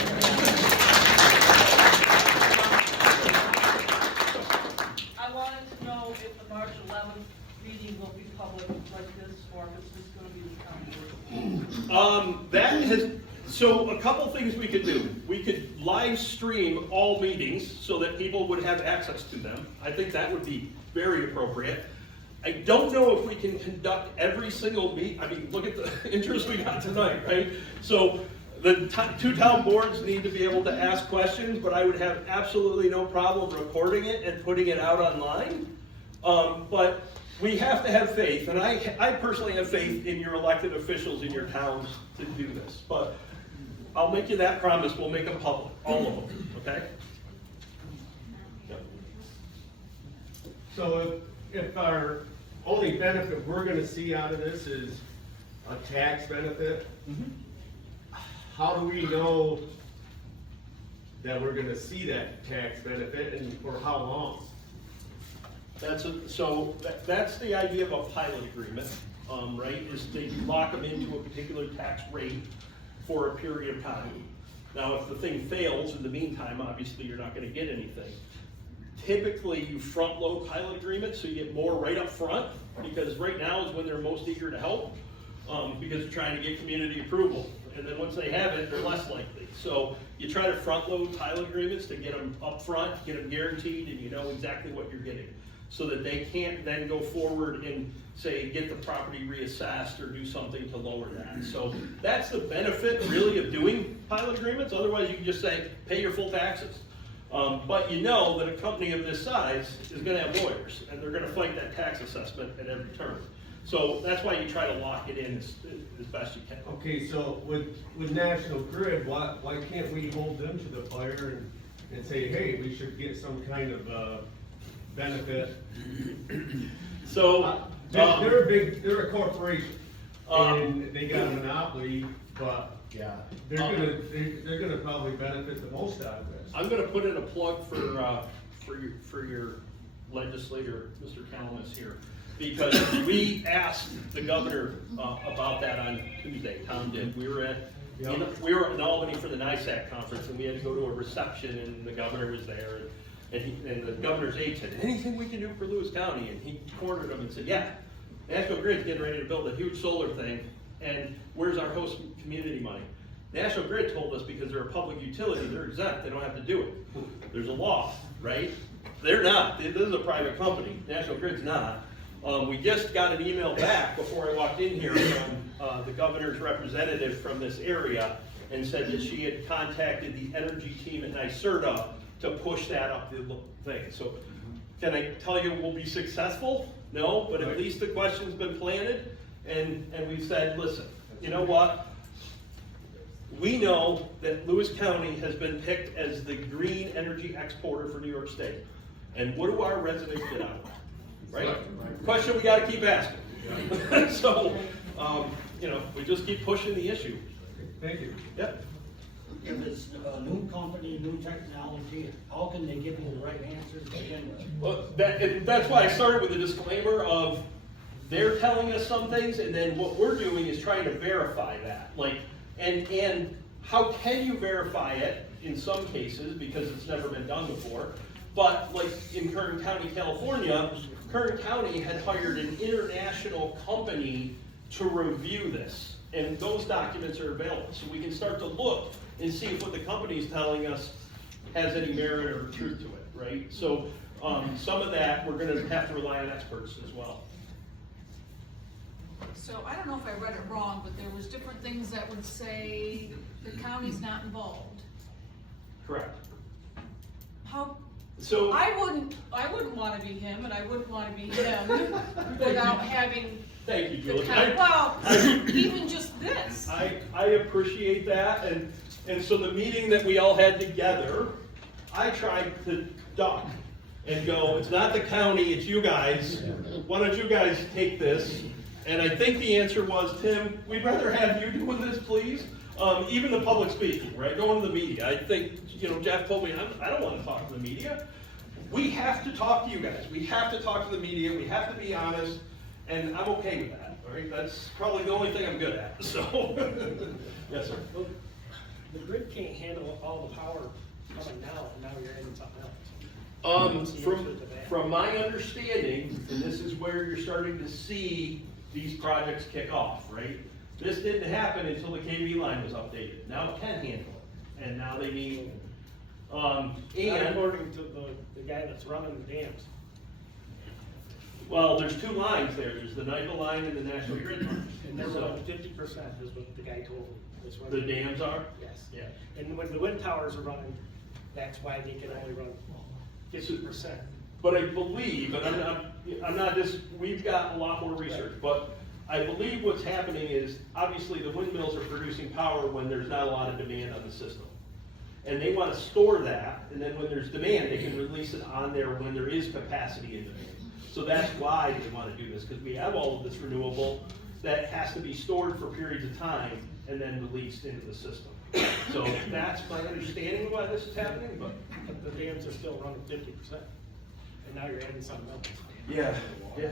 I wanted to know if the March 11th meeting will be public like this, or if it's just gonna be the county board. So a couple things we could do. We could live stream all meetings so that people would have access to them. I think that would be very appropriate. I don't know if we can conduct every single I mean, look at the interest we got tonight, right? So the two town boards need to be able to ask questions, but I would have absolutely no problem recording it and putting it out online. But we have to have faith, and I personally have faith in your elected officials in your towns to do this. But I'll make you that promise, we'll make them public, all of them, okay? So if our only benefit we're gonna see out of this is a tax benefit, how do we know that we're gonna see that tax benefit and for how long? That's the idea of a pilot agreement, right? Is they lock them into a particular tax rate for a period of time. Now, if the thing fails in the meantime, obviously you're not gonna get anything. Typically, you front load pilot agreements, so you get more right up front, because right now is when they're most eager to help, because they're trying to get community approval. And then once they have it, they're less likely. So you try to front load pilot agreements to get them up front, get them guaranteed, and you know exactly what you're getting. So that they can't then go forward and say, get the property reassessed or do something to lower that. So that's the benefit really of doing pilot agreements. Otherwise, you can just say, pay your full taxes. But you know that a company of this size is gonna have lawyers, and they're gonna fight that tax assessment at every turn. So that's why you try to lock it in as best you can. Okay, so with National Grid, why can't we hold them to the fire and say, hey, we should get some kind of benefit? So, they're a corporation, and they got a monopoly, but Yeah. they're gonna probably benefit the most out of this. I'm gonna put in a plug for your legislator, Mr. Calamus here, because we asked the governor about that on Tuesday. Tom did. We were in Albany for the NYSAC conference, and we had to go to a reception, and the governor was there, and the governor's aide said, anything we can do for Lewis County? And he cornered him and said, yeah, National Grid's getting ready to build a huge solar thing, and where's our host community money? National Grid told us because they're a public utility, they're exempt, they don't have to do it. There's a law, right? They're not. This is a private company. National Grid's not. We just got an email back before I walked in here from the governor's representative from this area, and said that she had contacted the energy team at NYSERDA to push that up the thing. So can I tell you we'll be successful? No, but at least the question's been planted, and we've said, listen, you know what? We know that Lewis County has been picked as the green energy exporter for New York State. And what do our residents get out of it? Right? Question we gotta keep asking. So, we just keep pushing the issue. Thank you. Yep. If it's a new company, new technology, how can they give you the right answers to begin with? Well, that's why I started with a disclaimer of they're telling us some things, and then what we're doing is trying to verify that. And how can you verify it in some cases, because it's never been done before, but like in Kern County, California, Kern County had hired an international company to review this, and those documents are available. So we can start to look and see if what the company's telling us has any merit or truth to it, right? So some of that, we're gonna have to rely on experts as well. So I don't know if I read it wrong, but there was different things that would say the county's not involved. Correct. How, So, I wouldn't wanna be him, and I wouldn't wanna be him without having thank you, the Julie. kind, well, even just this. I appreciate that, and so the meeting that we all had together, I tried to duck and go, it's not the county, it's you guys. Why don't you guys take this? And I think the answer was, Tim, we'd rather have you doing this, please. Even the public speaking, right, going to the media. I think, Jeff told me, I don't want to talk to the media. We have to talk to you guys. We have to talk to the media. We have to be honest, and I'm okay with that, all right? That's probably the only thing I'm good at, so. Yes, sir. Well, the grid can't handle all the power coming now, and now you're adding something else. What's the answer to that? From my understanding, and this is where you're starting to see these projects kick off, right? This didn't happen until the KV line was updated. Now it can handle it, and now they need, Not and, according to the guy that's running the dams. well, there's two lines there. There's the NIPA line and the National Grid line. And they're So, running 50% is what the guy told me. That's what- the dams are? Yes. Yeah. And when the wind towers are running, that's why they can only run 50%. But I believe, and I'm not just, we've got a lot more research, but I believe what's happening is, obviously, the windmills are producing power when there's not a lot of demand on the system. And they wanna store that, and then when there's demand, they can release it on there when there is capacity in demand. So that's why they wanna do this, because we have all of this renewable that has to be stored for periods of time and then released into the system. So that's my understanding of why this is happening, but. But the dams are still running 50%. And now you're adding something else. Yeah, yeah.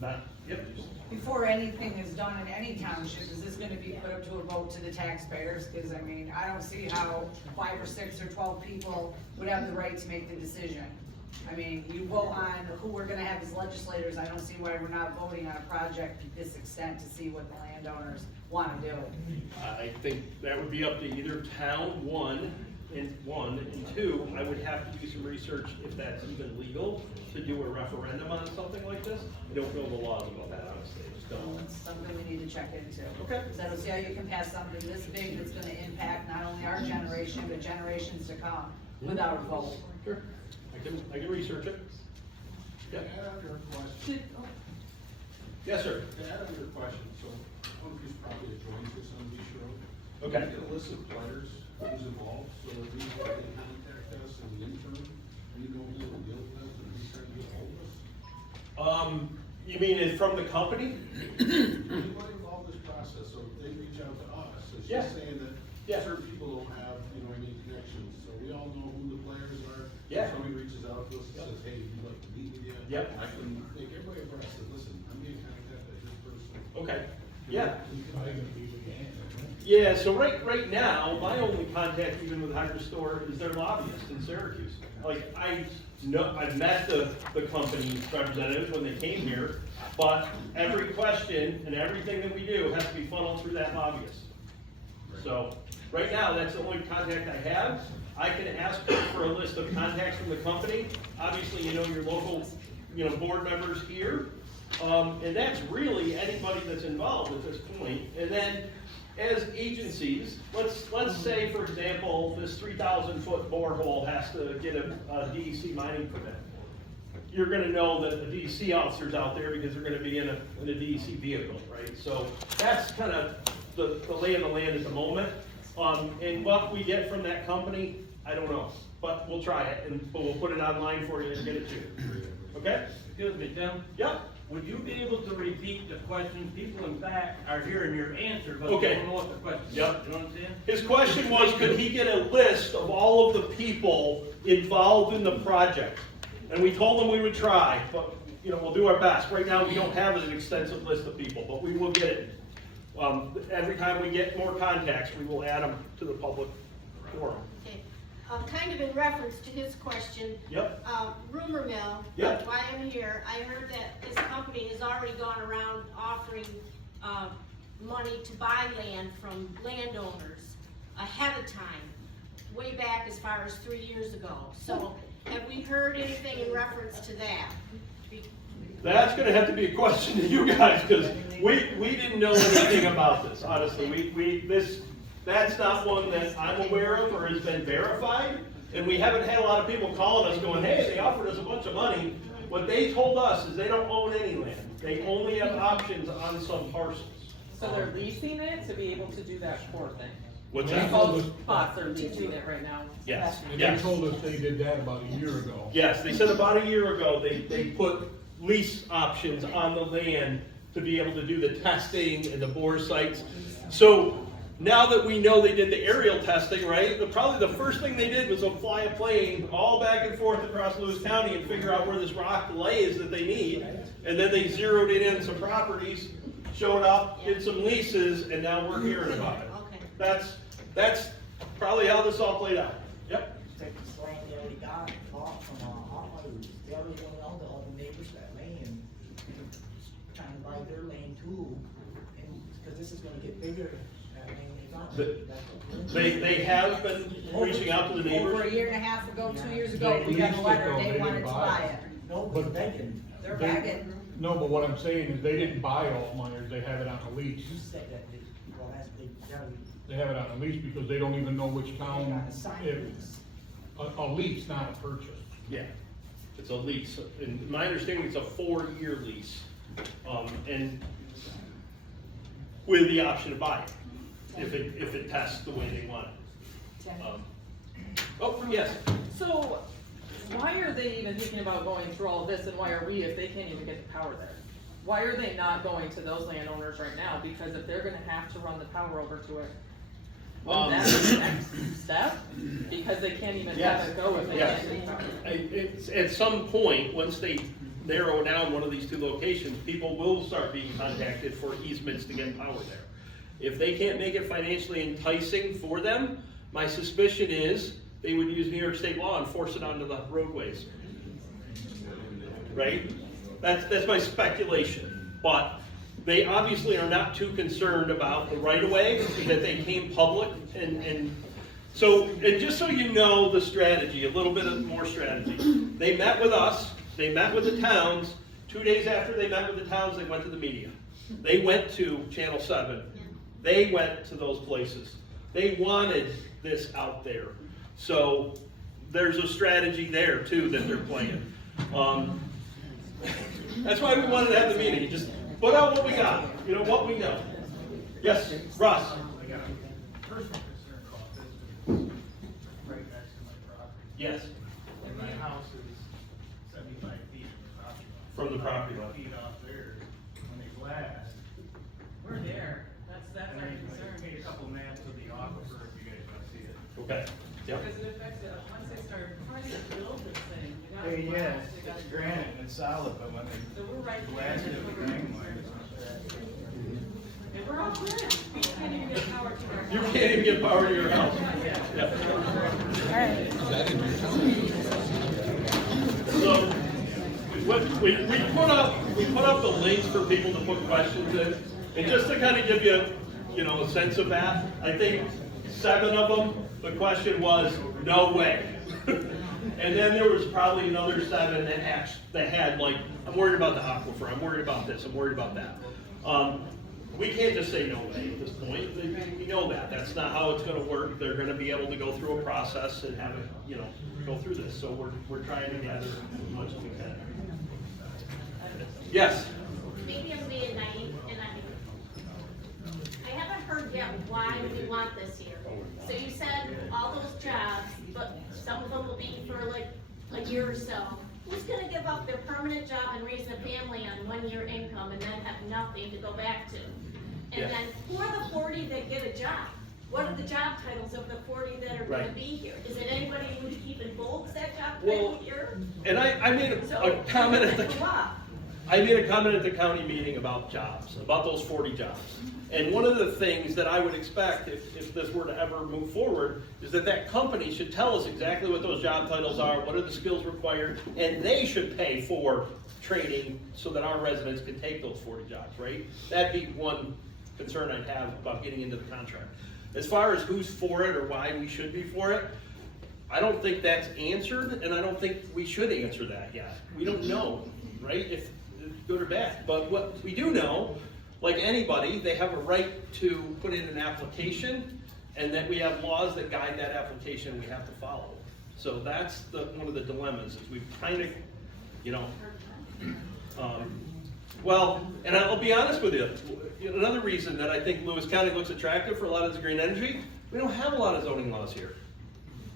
Not, yep. Before anything is done in any township, is this gonna be put up to a vote to the taxpayers? Cause I mean, I don't see how 5 or 6 or 12 people would have the right to make the decision. I mean, you vote on who we're gonna have as legislators, I don't see why we're not voting on a project to this extent to see what the landowners wanna do. I think that would be up to either town, one, and two, I would have to do some research if that's even legal to do a referendum on something like this. I don't know the laws about that, honestly, I just So don't. it's something we need to check into. Okay. Cause I don't see how you can pass something this big that's gonna impact not only our generation, but generations to come without a vote. Sure, I can research it. To Yep. add on your question, Yes, sir. to add on your question, so, Humvee's probably adjoins this on Beach Road. Okay. Can you get a list of players who's involved, so that we can contact us in the interim, we know who we're dealing with, and we try to get hold of us? You mean it from the company? Anybody involved in this process, so if they reach out to us, it's Yeah. just saying that Yeah. certain people don't have, any connections, so we all know who the players are. Yeah. Somebody reaches out to us and says, hey, we'd like to meet with you. Yep. I can make everybody abreast that, listen, I'm getting contacted by this person. Okay, yeah. You can buy them. Yeah, so right now, my only contact even with HydroStore is their lobbyist in Syracuse. Like, I've met the company representatives when they came here, but every question and everything that we do has to be funneled through that lobbyist. So, right now, that's the only contact I have. I can ask for a list of contacts from the company. Obviously, your local, board members here. And that's really anybody that's involved at this point. And then, as agencies, let's say, for example, this 3,000-foot borehole has to get a DEC mining permit. You're gonna know that the DEC officer's out there because they're gonna be in a DEC vehicle, right? So that's kind of the lay of the land at the moment. And what we get from that company, I don't know, but we'll try it, but we'll put it online for you and get it to you. Okay? Excuse me, Tim, Yep. would you be able to repeat the question? People in fact are hearing your answer, but they Okay. don't know what the question is. Yep. You know what I'm saying? His question was, could he get a list of all of the people involved in the project? And we told him we would try, but, we'll do our best. Right now, we don't have an extensive list of people, but we will get it. Every time we get more contacts, we will add them to the public forum. Okay. Kind of in reference to his question. Yep. Rumor mill. Yep. While I'm here, I heard that this company has already gone around offering, money to buy land from landowners ahead of time, way back as far as 3 years ago. So have we heard anything in reference to that? That's gonna have to be a question to you guys, because we didn't know anything about this, honestly. That's not one that I'm aware of or has been verified. And we haven't had a lot of people calling us going, hey, they offered us a bunch of money. What they told us is they don't own any land. They only have options on some parcels. So they're leasing it to be able to do that core thing? What's They that? told us- Spots are leasing it right now? Yes. And they told us they did that about a year ago. Yes, they said about a year ago, they put lease options on the land to be able to do the testing and the bore sites. So now that we know they did the aerial testing, right, probably the first thing they did was go fly a plane all back and forth across Lewis County and figure out where this rock lay is that they need. And then they zeroed it in some properties, showed up, did some leases, and now we're hearing about it. Okay. That's probably how this all played out. Yep. Take the land they already got, bought from, they already went out to all the neighbors that land, trying to buy their land too, and, cause this is gonna get bigger, I mean, it's not. They have been reaching out to the Over a neighbors. year and a half ago, 2 years ago, we got a letter, they wanted to buy it. No, but begging. They're begging. No, but what I'm saying is they didn't buy Altmaiers, they have it on a lease. You said that, well, that's, They have it on a lease because they don't even know which they town, got a sign if, lease. a lease, not a purchase. Yeah, it's a lease. In my understanding, it's a 4-year lease. And with the option to buy it, if it tests the way they want it. Oh, yes. So, why are they even thinking about going through all of this, and why are we, if they can't even get the power there? Why are they not going to those landowners right now? Because if they're gonna have to run the power over to it, wouldn't that be the next step? Because they can't even have it go if they Yes. can't get power. It's, at some point, once they narrow down one of these 2 locations, people will start being contacted for easements to get power there. If they can't make it financially enticing for them, my suspicion is they would use New York state law and force it onto the roadways. Right? That's my speculation, but they obviously are not too concerned about the right-of-way, that they came public, and just so you know the strategy, a little bit of more strategy. They met with us, they met with the towns, 2 days after they met with the towns, they went to the media. They went to Channel 7, they went to those places. They wanted this out there. So there's a strategy there too that they're playing. That's why we wanted to have the meeting, just put out what we got, what we know. Yes, Russ? I got a personal concern about this, because right next to my property. Yes. And my house is 75 feet From the property line. Feet off theirs, when they blast. We're there, that's our I concern. made a couple maps of the aquifer, if you guys want to see it. Okay. Yep. Because it affects it, once they start trying to build this thing, they gotta Hey, yes, blast, they gotta. it's granite and it's solid, but when So we're right they there. blast it with dynamite, it's not bad. And we're all good, we can't even get power to our house. You can't even get power to your house. Yep. So, we put up the links for people to put questions in, and just to kind of give you, a sense of that, I think 7 of them, the question was, no way. And then there was probably another 7 that had like, I'm worried about the aquifer, I'm worried about this, I'm worried about that. We can't just say no way at this point. We know that. That's not how it's gonna work. They're gonna be able to go through a process and have it, go through this. So we're trying to gather as much as we can. Yes? Maybe I'm being naive, and I haven't heard yet why we want this here. So you said all those jobs, but some of them will be for like a year or so. Who's gonna give up their permanent job and raise a family on 1-year income and then have nothing to go back to? And Yeah. then who are the 40 that get a job? What are the job titles of the 40 that are gonna Right. be here? Is it anybody who's keeping Bolt's that job Well, title here? And I made a comment at the county meeting about jobs, about those 40 jobs. And one of the things that I would expect if this were to ever move forward is that company should tell us exactly what those job titles are, what are the skills required, and they should pay for training so that our residents can take those 40 jobs, right? That'd be one concern I'd have about getting into the contract. As far as who's for it or why we should be for it, I don't think that's answered, and I don't think we should answer that yet. We don't know, right, if it's good or bad. But what we do know, like anybody, they have a right to put in an application and that we have laws that guide that application we have to follow. So that's one of the dilemmas, is we've kind of, you know, well, and I'll be honest with you, another reason that I think Lewis County looks attractive for a lot of this green energy, we don't have a lot of zoning laws here.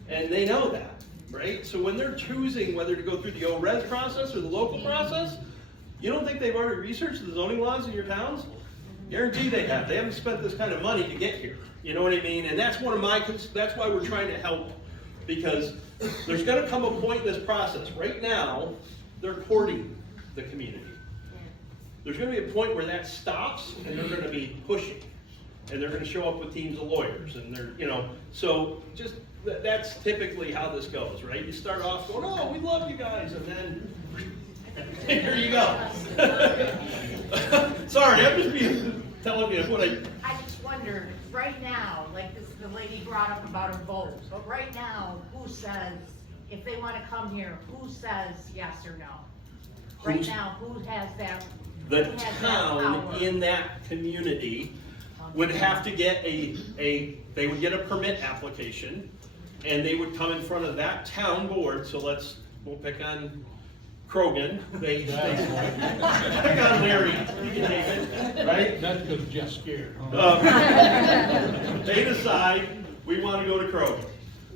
And they know that, right? So when they're choosing whether to go through the O-Res process or the local process, you don't think they've already researched the zoning laws in your towns? Guarantee they have. They haven't spent this kind of money to get here. You know what I mean? And that's one of my, that's why we're trying to help, because there's gonna come a point in this process. Right now, they're courting the community. There's gonna be a point where that stops, and they're gonna be pushing. And they're gonna show up with teams of lawyers, and they're, you know, so just, that's typically how this goes, right? You start off going, oh, we love you guys, and then, here you go. Sorry, I'm just telling you what I just wondered, right now, like this, the lady brought up about a vote, but right now, who says, if they wanna come here, who says yes or no? Right now, who has that? The who has that town power? in that community would have to get they would get a permit application, and they would come in front of that town board. So we'll pick on Krogan. They pick on Larry, you can name it, right? That's because Jeff's scared. They decide we want to go to Krogan.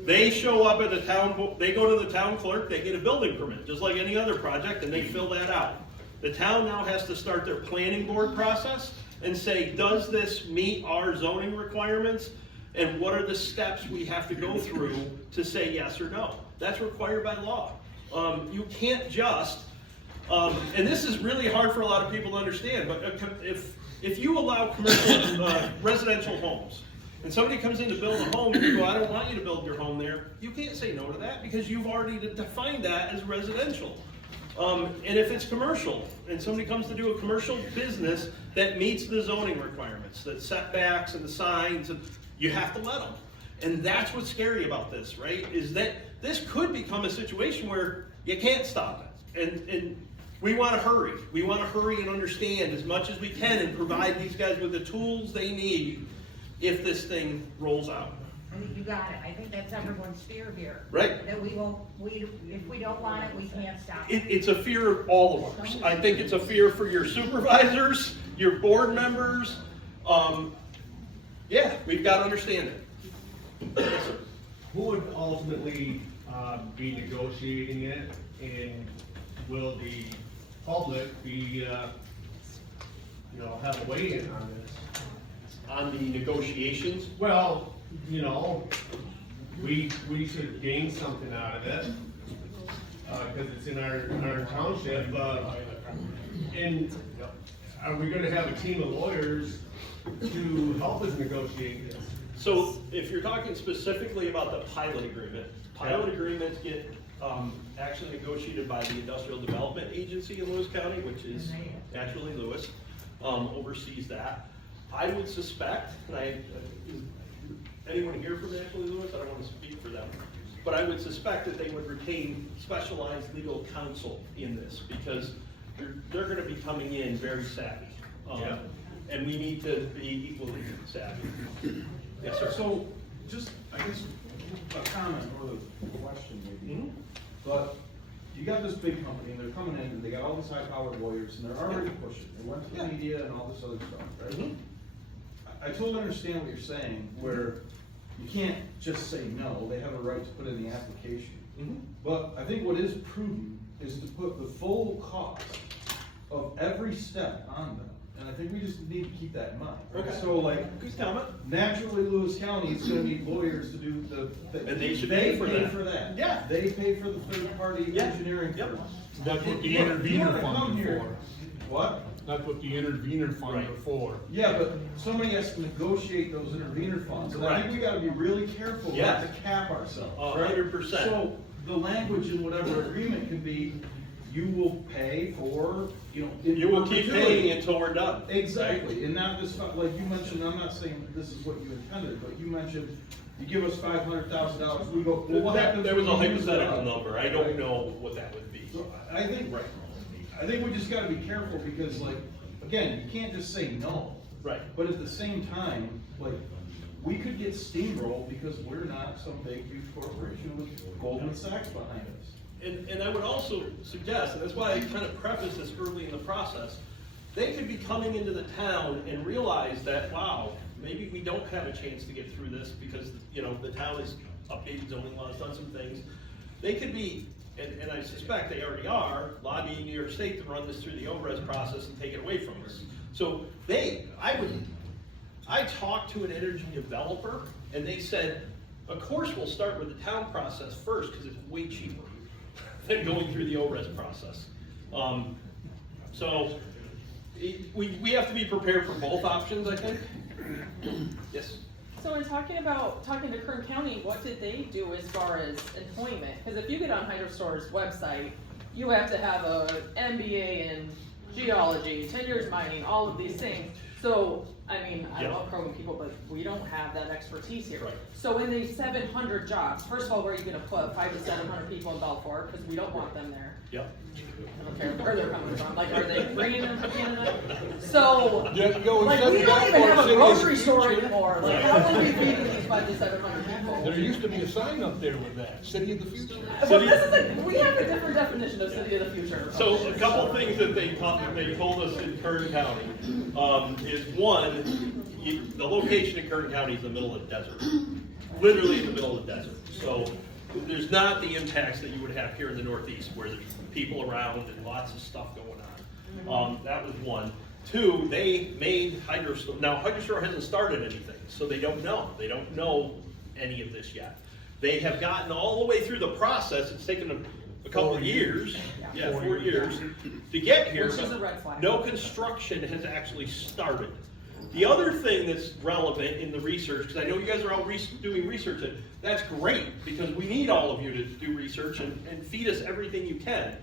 They show up at the town, they go to the town clerk, they get a building permit, just like any other project, and they fill that out. The town now has to start their planning board process and say, does this meet our zoning requirements? And what are the steps we have to go through to say yes or no? That's required by law. You can't just, and this is really hard for a lot of people to understand, but if you allow commercial residential homes, and somebody comes in to build a home and you go, I don't want you to build your home there, you can't say no to that because you've already defined that as residential. And if it's commercial, and somebody comes to do a commercial business that meets the zoning requirements, the setbacks and the signs, and you have to let them. And that's what's scary about this, right? Is that this could become a situation where you can't stop it. And we want to hurry. We want to hurry and understand as much as we can and provide these guys with the tools they need if this thing rolls out. I think you got it. I think that's everyone's fear here. Right. That we won't, if we don't want it, we can't stop it. It's a fear of all of us. I think it's a fear for your supervisors, your board members. Yeah, we've got to understand it. Yes, sir. Who would ultimately be negotiating it, and will the public be, have a weigh-in on this? On the negotiations? Well, we should gain something out of it, because it's in our township, and are we gonna have a team of lawyers to help us negotiate this? So if you're talking specifically about the pilot agreements get actually negotiated by the Industrial Development Agency in Lewis County, which is naturally Lewis, oversees that. I would suspect, and is anyone here from Naturally Lewis? I don't want to speak for them, but I would suspect that they would retain specialized legal counsel in this because they're going to be coming in very savvy. And we need to be equally savvy. Yes, sir. So, just, I guess, a comment or a question maybe. But you got this big company and they're coming in and they got all these high-powered lawyers and they're already pushing. They went to the media and all this other stuff, right? I totally understand what you're saying, where you can't just say no, they have a right to put in the application. But I think what is prudent is to put the full cost of every step on them. And I think we just need to keep that in mind. Right? Okay. So like, naturally Lewis County is gonna need lawyers to do the. And they should pay for that. for that. Yeah. They pay for the third-party engineering firms. That's what the intervener fund is for. What? That's what the intervener fund are for. Yeah, but somebody has to negotiate those intervener funds, and I think we gotta be really careful not to cap ourselves, right? 100%. So, the language in whatever agreement can be, you will pay for, You will keep paying until we're done. Exactly, and not this, like you mentioned, I'm not saying this is what you intended, but you mentioned, you give us $500,000, we go, well, what happens? There was a when we use it hypothetical up? number. I don't know what that would be. So I think we just gotta be careful because like, again, you can't just say no. Right. But at the same time, like, we could get steamrolled because we're not some big, huge corporation with Goldman Sachs behind us. And I would also suggest, and that's why I kind of preface this early in the process, they could be coming into the town and realize that, wow, maybe we don't have a chance to get through this because, you know, the town has updated zoning laws, done some things. They could be, and I suspect they already are, lobbying New York State to run this through the ORES process and take it away from us. So I talked to an energy developer and they said, of course we'll start with the town process first because it's way cheaper than going through the ORES process. So we have to be prepared for both options, I think. Yes? So in talking to Kern County, what did they do as far as employment? Because if you get on HydroStore's website, you have to have a MBA in geology, 10 years mining, all of these things. So, I mean, I love Krogan people, but we don't have that expertise here. Right. So in these 700 jobs, first of all, where are you gonna put 500 to 700 people in Belfort? Because we don't want them there. Yep. I don't care where they're coming from. Like, are they bringing them from Canada? So, like, we instead don't of even have a Belfort, grocery say store it's anymore. Like, how are we feeding these 500 to 700 people? There used to be a sign up there with that, City of the Future. Well, this is like, we have a different definition of city of the future. So a couple things that they told us in Kern County is one, the location in Kern County is in the middle of the desert, literally in the middle of the desert. So there's not the impacts that you would have here in the Northeast where there's people around and lots of stuff going on. That was one. Two, they made HydroStore. Now HydroStore hasn't started anything, so they don't know. They don't know any of this yet. They have gotten all the way through the process. It's taken them a couple of years, 4 years, to get here. Which is a red flag. No construction has actually started. The other thing that's relevant in the research, because I know you guys are all doing research, and that's great, because we need all of you to do research and feed us everything you can.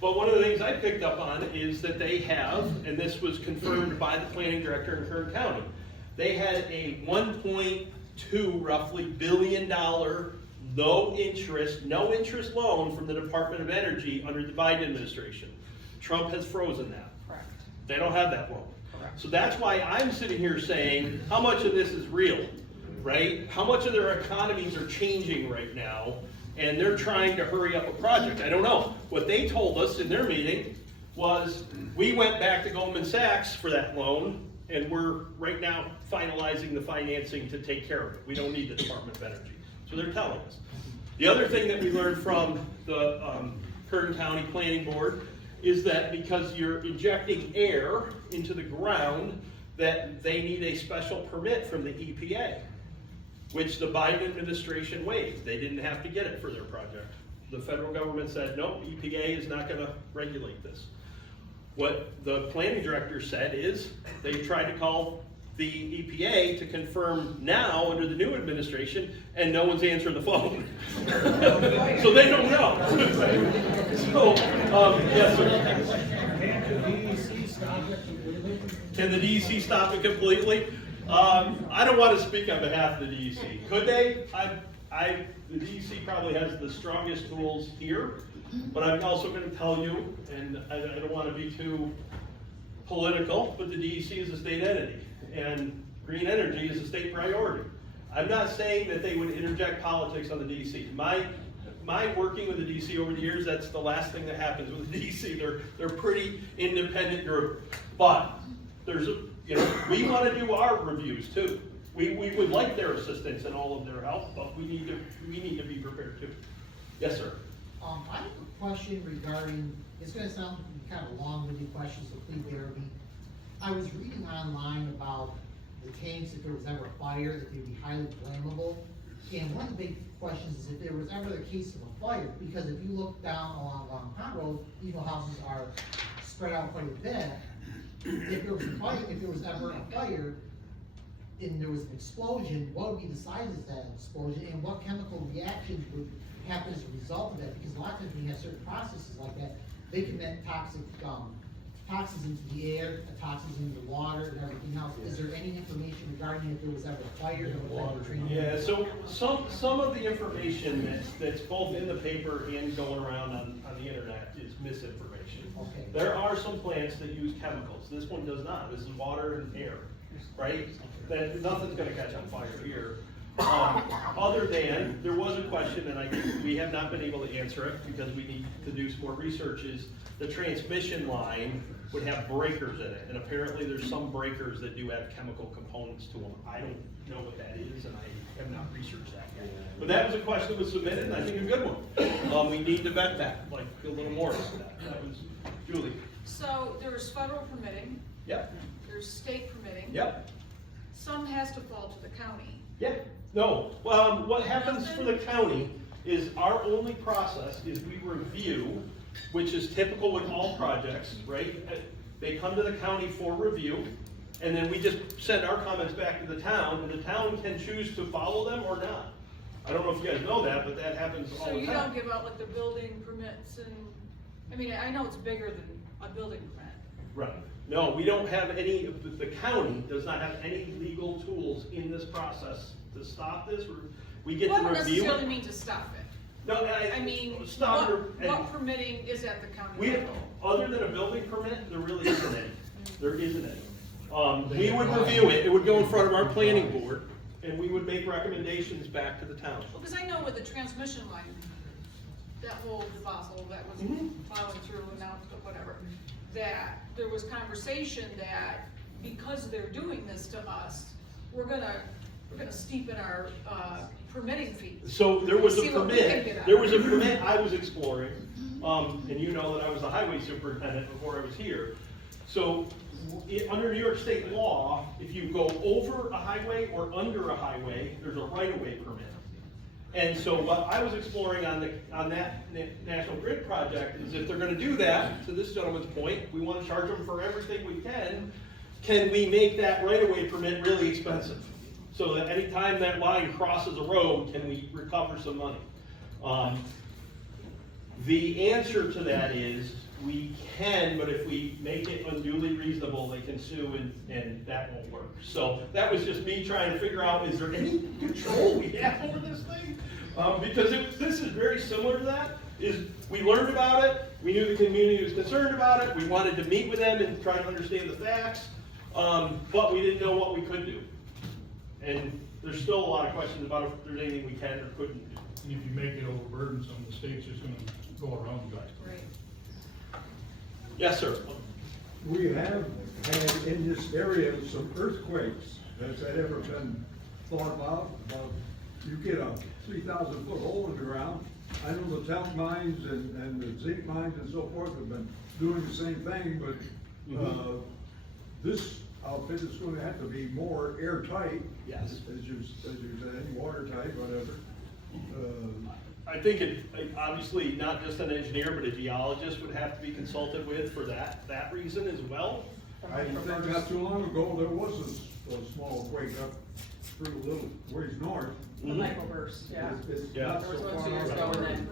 But one of the things I picked up on is that they have, and this was confirmed by the planning director in Kern County, they had a $1.2 roughly billion no interest loan from the Department of Energy under the Biden administration. Trump has frozen that. Correct. They don't have that loan. Correct. So that's why I'm sitting here saying, how much of this is real, right? How much of their economies are changing right now, and they're trying to hurry up a project? I don't know. What they told us in their meeting was, we went back to Goldman Sachs for that loan, and we're right now finalizing the financing to take care of it. We don't need the Department of Energy. So they're telling us. The other thing that we learned from the Kern County Planning Board is that because you're injecting air into the ground, that they need a special permit from the EPA, which the Biden administration waived. They didn't have to get it for their project. The federal government said, nope, EPA is not gonna regulate this. What the planning director said is, they tried to call the EPA to confirm now under the new administration, and no one's answering the phone. So they don't know. So, yes, sir. Can the DEC stop it completely? I don't want to speak on behalf of the DEC. Could they? The DEC probably has the strongest tools here, but I'm also going to tell you, and I don't want to be too political, but the DEC is a state entity, and green energy is a state priority. I'm not saying that they would interject politics on the DEC. My working with the DEC over the years, that's the last thing that happens with the DEC. They're a pretty independent group, but we want to do our reviews too. We would like their assistance and all of their help, but we need to be prepared too. Yes, sir. I have a question regarding, it's gonna sound kind of a long-winded question, so please bear with me. I was reading online about the tanks, if there was ever a fire, that they'd be highly flammable. And one of the big questions is if there was ever the case of a fire, because if you look down along Long Pond Road, these houses are spread out quite a bit. If there was a fire, if there was ever a fire, and there was an explosion, what would be the size of that explosion, and what chemical reactions would happen as a result of that? Because a lot of times when you have certain processes like that, they can emit toxins into the air, toxins into the water, and everything else. Is there any information regarding if there was ever a fire that would like to Yeah, so some of the information that's both in the paper and going around on the internet is misinformation. Okay. There are some plants that use chemicals. This one does not. This is water and air. right? Then nothing's gonna catch on fire here. Other than, there was a question, and we have not been able to answer it because we need to do some more research, is the transmission line would have breakers in it, and apparently there's some breakers that do have chemical components to them. I don't know what that is, and I have not researched that yet. But that was a question that was submitted, and I think a good one. We need to vet that, like, a little more about that. That was Julie. So there's federal permitting, Yep, there's state permitting. yep. Some has to fall to the county. Yeah, no, what happens for the county is our only process is we review, which is typical with all projects, right? They come to the county for review, and then we just send our comments back to the town, and the town can choose to follow them or not. I don't know if you guys know that, but that happens all So the you time. don't give out like the building permits and, I mean, I know it's bigger than a building permit. Right. No, we don't have any, the county does not have any legal tools in this process to stop this. We get Well, to I don't review necessarily it. mean to stop it. No, I mean, stop what permitting is at the county We, level? other than a building permit, there really isn't any. There isn't any. We would review it, it would go in front of our planning board, and we would make recommendations back to the town. Well, because I know with the transmission line, that whole debacle that was plowing through and now whatever, that there was conversation that because they're doing this to us, we're gonna steepen our, permitting fees. So there was a See what we can get permit, out. there was a permit I was exploring, and you know that I was the highway superintendent before I was here. So, under New York state law, if you go over a highway or under a highway, there's a right-of-way permit. And so what I was exploring on that National Grid project is if they're gonna do that, to this gentleman's point, we wanna charge them for everything we can we make that right-of-way permit really expensive? So that anytime that line crosses a road, can we recover some money? The answer to that is, we can, but if we make it unduly reasonable, they can sue and that won't work. So that was just me trying to figure out, is there any control we have over this thing? Because this is very similar to that, is we learned about it, we knew the community was concerned about it, we wanted to meet with them and try to understand the facts, but we didn't know what we could do. And there's still a lot of questions about if there's anything we can or couldn't do. And if you make it overburdensome, the state's just gonna go around you guys. Right. Yes, sir. We have had in this area some earthquakes. Has that ever been thought about? You get a 3,000-foot hole in the ground. I know the talc mines and the zinc mines and so forth have been doing the same thing, but this outfit is going to have to be more airtight. Yes. As you said, watertight, whatever. I think obviously not just an engineer, but a geologist would have to be consulted with for that reason as well. I think not too long ago, there was a small quake up through a little ways north. The microburst, yeah. It's Yeah. not There was so one far 2 years out. ago and then.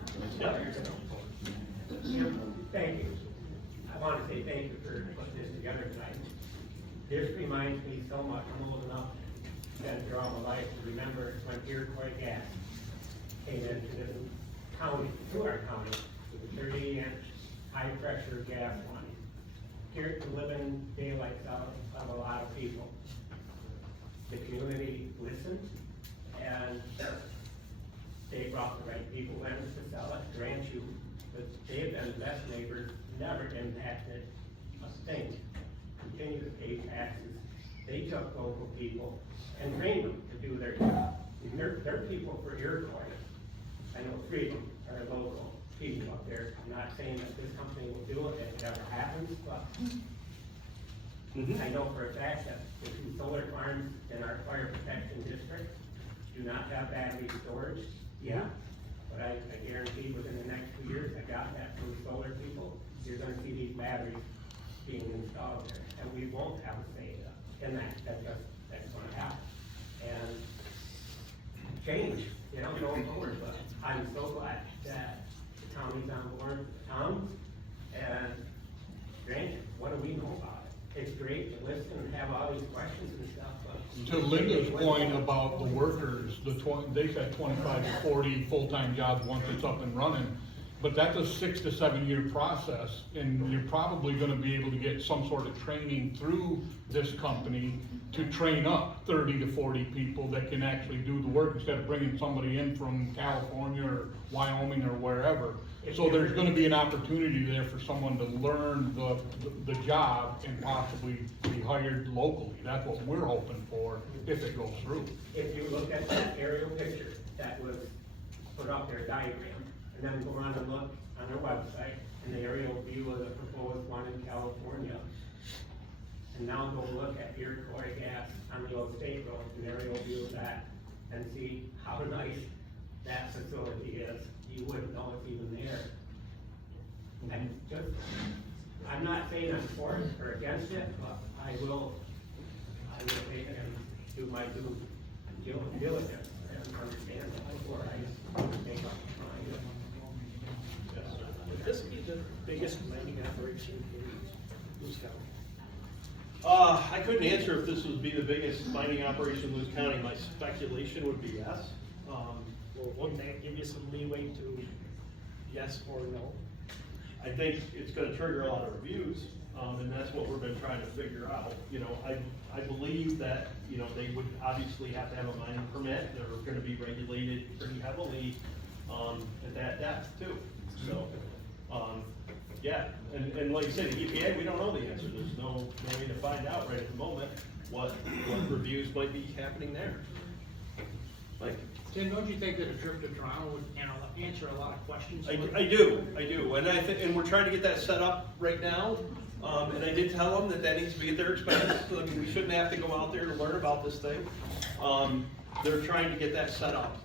Thank you. I want to say thank you for putting this together tonight. This reminds me so much, I'm old enough, been through all my life to remember when earthquake gas came into this county, to our county, with a 30-inch high-pressure gas line. Scared the living daylights out of a lot of people. The community listened, and they brought the right people in to sell it, grant you, but they've been the best neighbors, never impacted a thing. Continue to pay taxes. They took local people and trained them to do their job. They're people for Iroquois. I know 3 of them are local people up there. I'm not saying that this company will do it if it ever happens, but I know for a fact that the 2 solar farms in our fire protection district do not have battery storage. Yeah, but I guarantee within the next 2 years, I got that from solar people, you're gonna see these batteries being installed there, and we won't have a say in that. That's gonna happen. And change, going forward, but I'm so glad that the county's on board, and granted, what do we know about it? It's great to listen and have all these questions and stuff, but. To Linda's point about the workers, they said 25 to 40 full-time jobs once it's up and running. But that's a 6 to 7 year process, and you're probably gonna be able to get some sort of training through this company to train up 30 to 40 people that can actually do the work instead of bringing somebody in from California or Wyoming or wherever. So there's gonna be an opportunity there for someone to learn the job and possibly be hired locally. That's what we're hoping for if it goes through. If you look at that aerial picture that was put up there, diagram, and then go on and look on their website, and the aerial view of the proposed one in California. And now go look at Iroquois Gas on the old state road, an aerial view of that, and see how nice that facility is. You wouldn't know it's even there. And just, I'm not saying I'm for it or against it, but I will take it and do my due diligence and understand it before I make up my mind. Would this be the biggest mining operation in Lewis County? I couldn't answer if this would be the biggest mining operation in Lewis County. My speculation would be yes. Well, wouldn't that give you some leeway to yes or no? I think it's gonna trigger a lot of reviews, and that's what we've been trying to figure out. You know, I believe that, you know, they would obviously have to have a mining permit. They're gonna be regulated pretty heavily, at that depth too. So, yeah, and like you said, the EPA, we don't know the answer. There's no way to find out right at the moment what reviews might be happening there. Like, Tim, don't you think that a trip to Toronto would answer a lot of questions? I do, and I think, and we're trying to get that set up right now. And I did tell them that that needs to be at their expense. So, I mean, we shouldn't have to go out there to learn about this thing. They're trying to get that set up.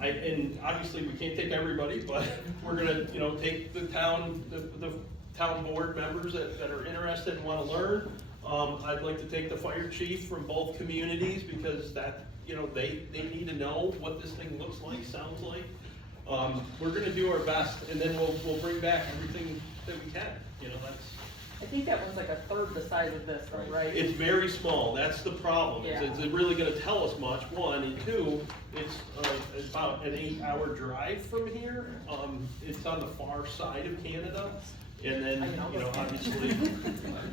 And obviously we can't take everybody, but we're gonna, you know, take the town board members that are interested and wanna learn. I'd like to take the fire chief from both communities because that, you know, they need to know what this thing looks like, sounds like. We're gonna do our best, and then we'll bring back everything that we can, you know, that's. I think that one's like a third the size of this though, right? It's very small, that's the problem. Yeah. It's really gonna tell us much, one, and two, it's about an 8-hour drive from here. It's on the far side of Canada, and then, you know, obviously,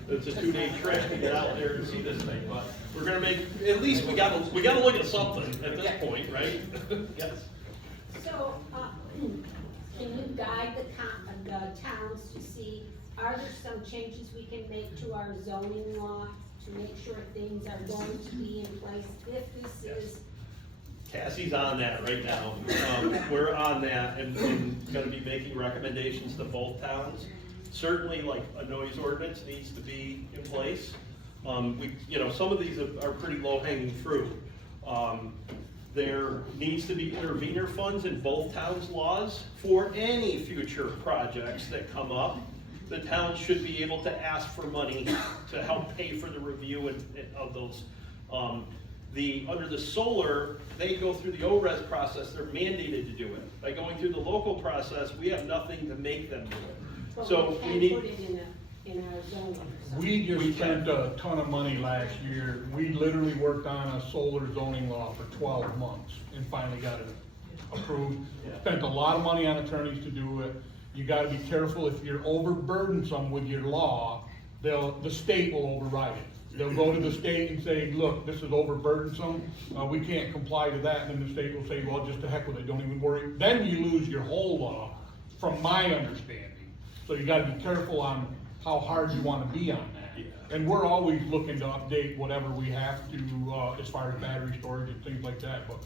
it's a 2-day trip to get out there and see this thing, but we're gonna make, at least we gotta look at something at this point, right? Yes. So, can you guide the towns to see, are there some changes we can make to our zoning law to make sure things are going to be in place if this is? Cassie's on that right now. We're on that and gonna be making recommendations to both towns. Certainly, like, a noise ordinance needs to be in place. You know, some of these are pretty low-hanging fruit. There needs to be intervenor funds in both towns' laws for any future projects that come up. The town should be able to ask for money to help pay for the review of those. Under the solar, they go through the O-res process, they're mandated to do it. By going through the local process, we have nothing to make them do it. But So we we need. can put it in our zoning. We just spent a ton of money last year. We literally worked on a solar zoning law for 12 months and finally got it approved. Yeah. Spent a lot of money on attorneys to do it. You gotta be careful if you're overburdensome with your law, the state will override it. They'll go to the state and say, look, this is overburdensome, we can't comply to that, and then the state will say, well, just to heck with it, don't even worry. Then you lose your whole law, from my understanding. So you gotta be careful on how hard you wanna be on that. And we're always looking to update whatever we have to, as far as battery storage and things like that, but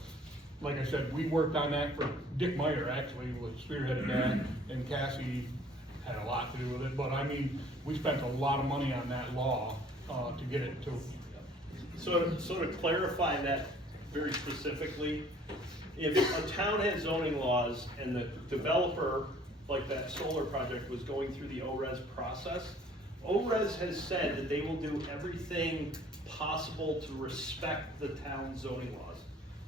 like I said, we worked on that for Dick Meyer, actually, was spearheaded that, and Cassie had a lot to do with it, but I mean, we spent a lot of money on that law, to get it to. So to clarify that very specifically, if a town has zoning laws and the developer, like that solar project, was going through the O-res process, O-res has said that they will do everything possible to respect the town's zoning laws.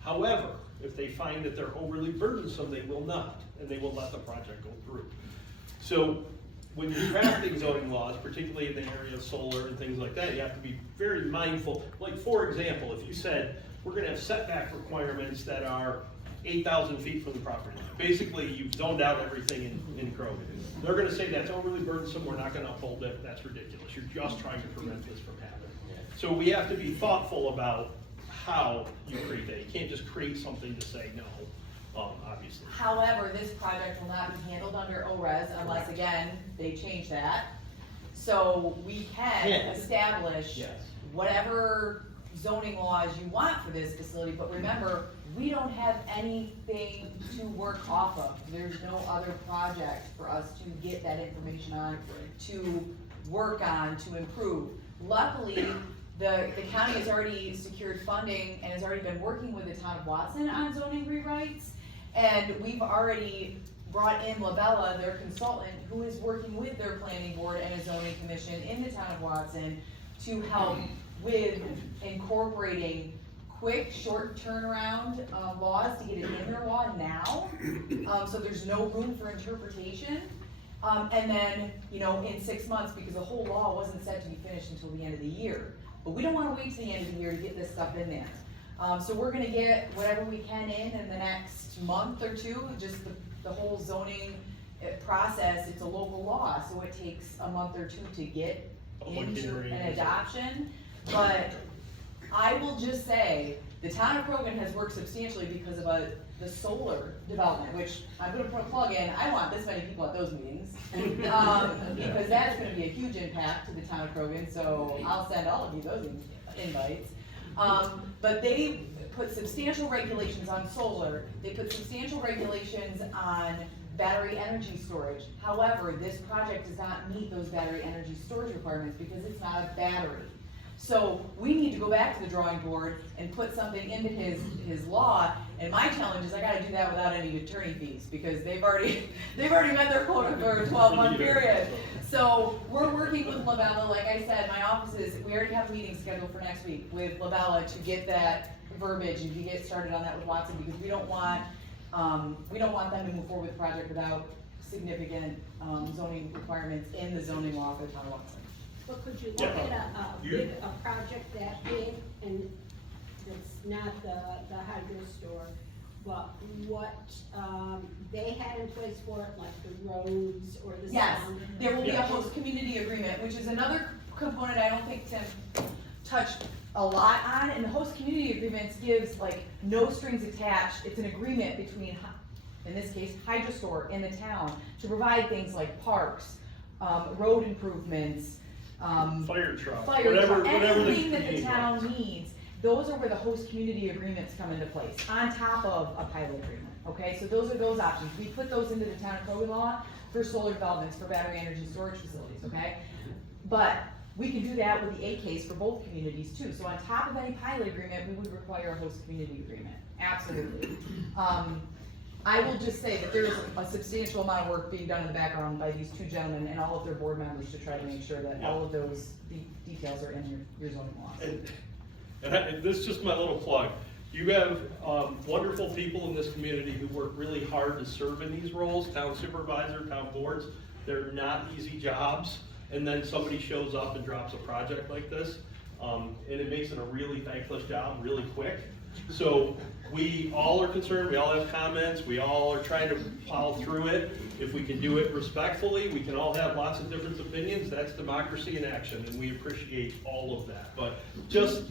However, if they find that they're overly burdensome, they will not, and they will let the project go through. So when you're drafting zoning laws, particularly in the area of solar and things like that, you have to be very mindful. Like, for example, if you said, we're gonna have setback requirements that are 8,000 feet from the property line. Basically, you've zoned out everything in Krogan. They're gonna say that's overly burdensome, we're not gonna uphold it, that's ridiculous. You're just trying to prevent this from happening. So we have to be thoughtful about how you create that. You can't just create something to say no, obviously. However, this project will not be handled under ORES unless, again, they change that. So we can establish Yes. whatever zoning laws you want for this facility, but remember, we don't have anything to work off of. There's no other project for us to get that information on, to work on, to improve. Luckily, the county has already secured funding and has already been working with the town of Watson on zoning rewrites. And we've already brought in Labella, their consultant, who is working with their planning board and a zoning commission in the town of Watson to help with incorporating quick, short turnaround laws to get it in their law now. So there's no room for interpretation. And then, in 6 months, because the whole law wasn't set to be finished until the end of the year. But we don't wanna wait till the end of the year to get this stuff in there. So we're gonna get whatever we can in the next month or two, just the whole zoning process. It's a local law, so it takes a month or two to get into an adoption. But I will just say, the town of Krogan has worked substantially because of the solar development, which I'm gonna put a plug in. I want this many people at those meetings. Because that's gonna be a huge impact to the town of Krogan, so I'll send all of you those invites. But they put substantial regulations on solar, they put substantial regulations on battery energy storage. However, this project does not meet those battery energy storage requirements because it's not a battery. So we need to go back to the drawing board and put something into his law, and my challenge is I gotta do that without any attorney fees, because they've already met their quota for a 12-month period. So we're working with Labella, like I said, my offices, we already have a meeting scheduled for next week with Labella to get that verbiage and to get started on that with Watson, because we don't want them to move forward with the project without significant zoning requirements in the zoning law for the town of Watson. But could you look at a project that big, and it's not the hydro store, but what, they had in place for it, like the roads or the Yes, sound? there will be a host community agreement, which is another component I don't think Tim touched a lot on, and the host community agreements gives like no strings attached. It's an agreement between, in this case, Hydro Store and the town to provide things like parks, road improvements, Fire truck, whatever, whatever anything that the town needs. Those are where the host community agreements come into place, on top of a pilot agreement, okay? So those are those options. We put those into the town of Krogan law for solar developments, for battery energy storage facilities, okay? But we can do that with the A-CAES for both communities too. So on top of any pilot agreement, we would require a host community agreement, absolutely. I will just say that there's a substantial amount of work being done in the background by these two gentlemen and all of their board members to try to make sure that all of those details are in your zoning laws. And this is just my little plug. You have wonderful people in this community who work really hard to serve in these roles, town supervisor, town boards. They're not easy jobs, and then somebody shows up and drops a project like this, and it makes it a really thankless job really quick. So we all are concerned, we all have comments, we all are trying to plow through it. If we can do it respectfully, we can all have lots of different opinions. That's democracy in action, and we appreciate all of that. But just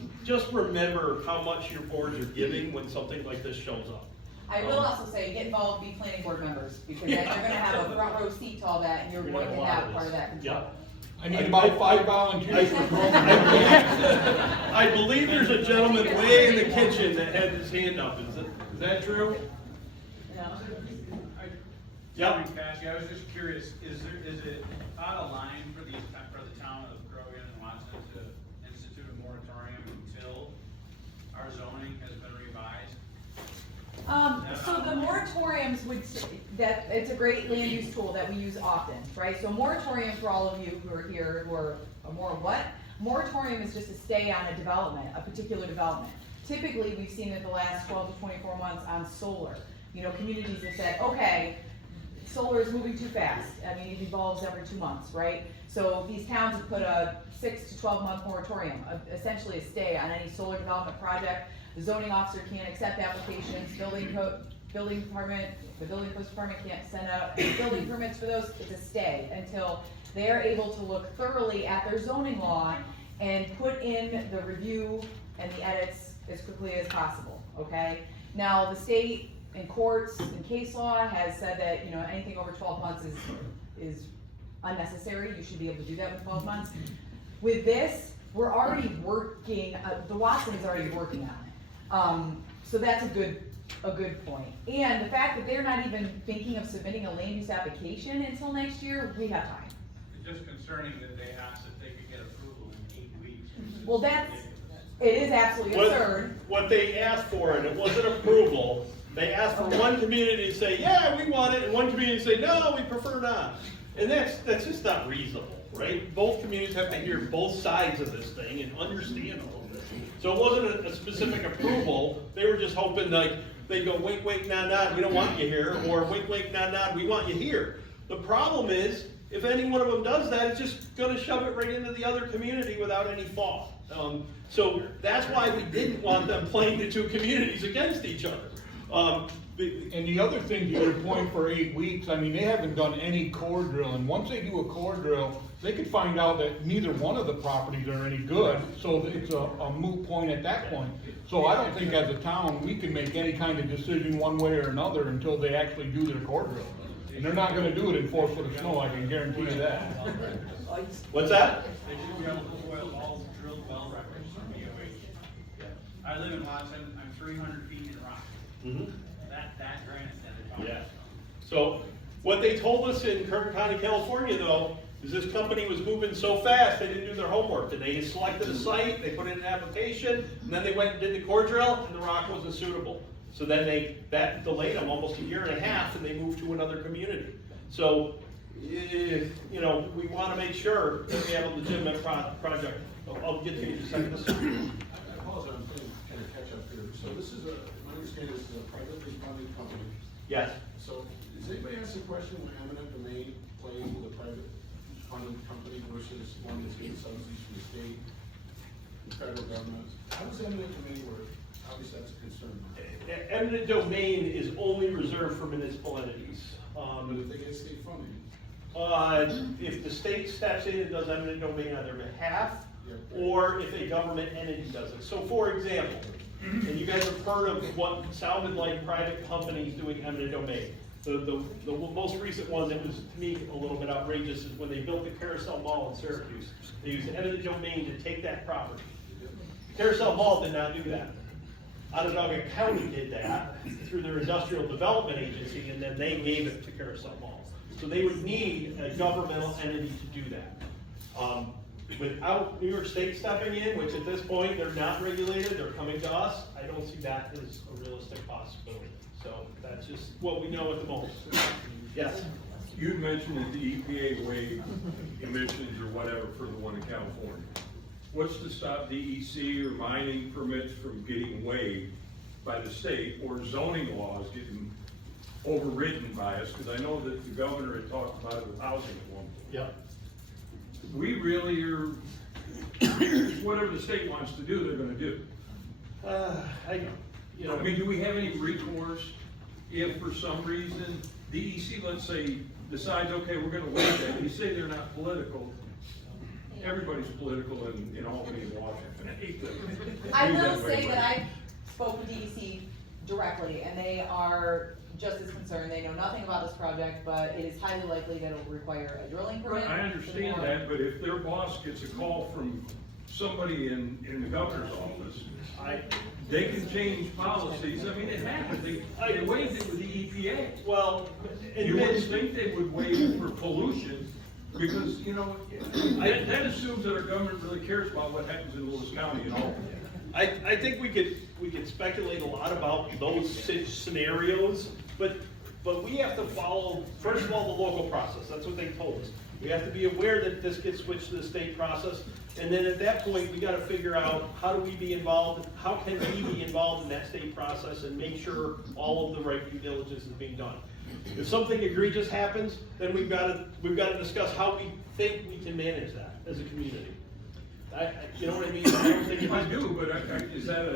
remember how much your boards are giving when something like this shows up. I will also say, get involved, be planning board members, because then you're gonna have a front row seat to all that, and you're going to have part of that control. I need about 5 volunteers for I believe there's a gentleman way in the kitchen that had his hand up. Is that true? Yeah. I was just curious, is it out of line for the town of Krogan and Watson to institute a moratorium until our zoning has been revised? So the moratoriums it's a great land use tool that we use often, right? So moratorium, for all of you who are here who are more what? Moratorium is just a stay on a development, a particular development. Typically, we've seen it the last 12 to 24 months on solar. Communities have said, okay, solar is moving too fast. I mean, it evolves every 2 months, right? So these towns have put a 6 to 12 month moratorium, essentially a stay on any solar development project. The zoning officer can't accept applications, building building department, the building post department can't send out any building permits for those, it's a stay until they're able to look thoroughly at their zoning law and put in the review and the edits as quickly as possible, okay? Now, the state and courts and case law has said that, you know, anything over 12 months is unnecessary, you should be able to do that with 12 months. With this, we're already working, the Watson's already working on it. So that's a good point. And the fact that they're not even thinking of submitting a land use application until next year, we have time. It's just concerning that they asked if they could get approval in 8 weeks. Well, it is absolutely absurd. What they asked for, and it wasn't approval, they asked for one community to say, yeah, we want it, and one community to say, no, we prefer not. And that's just not reasonable, right? Both communities have to hear both sides of this thing and understand all of this. So it wasn't a specific approval, they were just hoping like, they go, wink, wink, nod, nod, we don't want you here, or wink, wink, nod, nod, we want you here. The problem is, if any one of them does that, it's just gonna shove it right into the other community without any thought. So that's why we didn't want them playing the two communities against each other. And the other thing, to your point for 8 weeks, I mean, they haven't done any core drilling. Once they do a core drill, they could find out that neither one of the properties are any good, so it's a moot point at that point. So I don't think as a town, we can make any kind of decision one way or another until they actually do their core drill. And they're not gonna do it in 4 foot of snow, I can guarantee you that. What's that? They should be able to oil all drilled well records from BOH. I live in Watson, I'm 300 feet in rock. That granite that Yeah. So what they told us in Kern County, California though, is this company was moving so fast, they didn't do their homework. And they selected a site, they put in an application, and then they went and did the core drill, and the rock wasn't suitable. So then that delayed them almost a year and a half, and they moved to another community. So, you know, we want to make sure that we have a legitimate project. I'll get to you in a second. I apologize, I'm playing kind of catch up here. So this is my understanding this is a privately funded company. Yes. So, does anybody ask the question when eminent domain plays with a private funded company versus one that's getting subsidies from the state, the federal government? How does eminent domain work? Obviously, that's a concern. Eminent domain is only reserved for municipal entities. But if they get state funding? If the state steps in and does eminent domain on their behalf, or if a government entity does it. So for example, and you guys have heard of what sounded like private companies doing eminent domain. The most recent one that was, to me, a little bit outrageous is when they built the Carousel Mall in Syracuse. They used eminent domain to take that property. Carousel Mall did not do that. Onondaga County did that through their industrial development agency, and then they gave it to Carousel Mall. So they would need a governmental entity to do that. Without New York State stepping in, which at this point, they're not regulated, they're coming to us, I don't see that as a realistic possibility. So that's just what we know at the moment. Yes? You'd mentioned that the EPA waived emissions or whatever for the one in California. What's to stop DEC or mining permits from getting waived by the state, or zoning laws getting overridden by us? Because I know that the governor had talked about it with housing at one point. Yep. We really are, whatever the state wants to do, they're gonna do. I mean, do we have any recourse if for some reason DEC, let's say, decides, okay, we're gonna waive that, you say they're not political, everybody's political in Albany and Washington. I hate that. I will say that I spoke with DEC directly, and they are just as concerned. They know nothing about this project, but it is highly likely that it will require a drilling permit. I understand that, but if their boss gets a call from somebody in the governor's office, they can change policies. I mean, it happens. They waived it with the EPA. Well, you wouldn't think they would waive it for pollution, because, you know, that assumes that our government really cares about what happens in Lewis County and all. I think we could speculate a lot about those scenarios, but we have to follow, first of all, the local process. That's what they told us. We have to be aware that this gets switched to the state process, and then at that point, we gotta figure out how do we be involved, how can we be involved in that state process and make sure all of the right due diligence is being done. If something egregious happens, then we've got to discuss how we think we can manage that as a community. You know what I mean? I do, but is that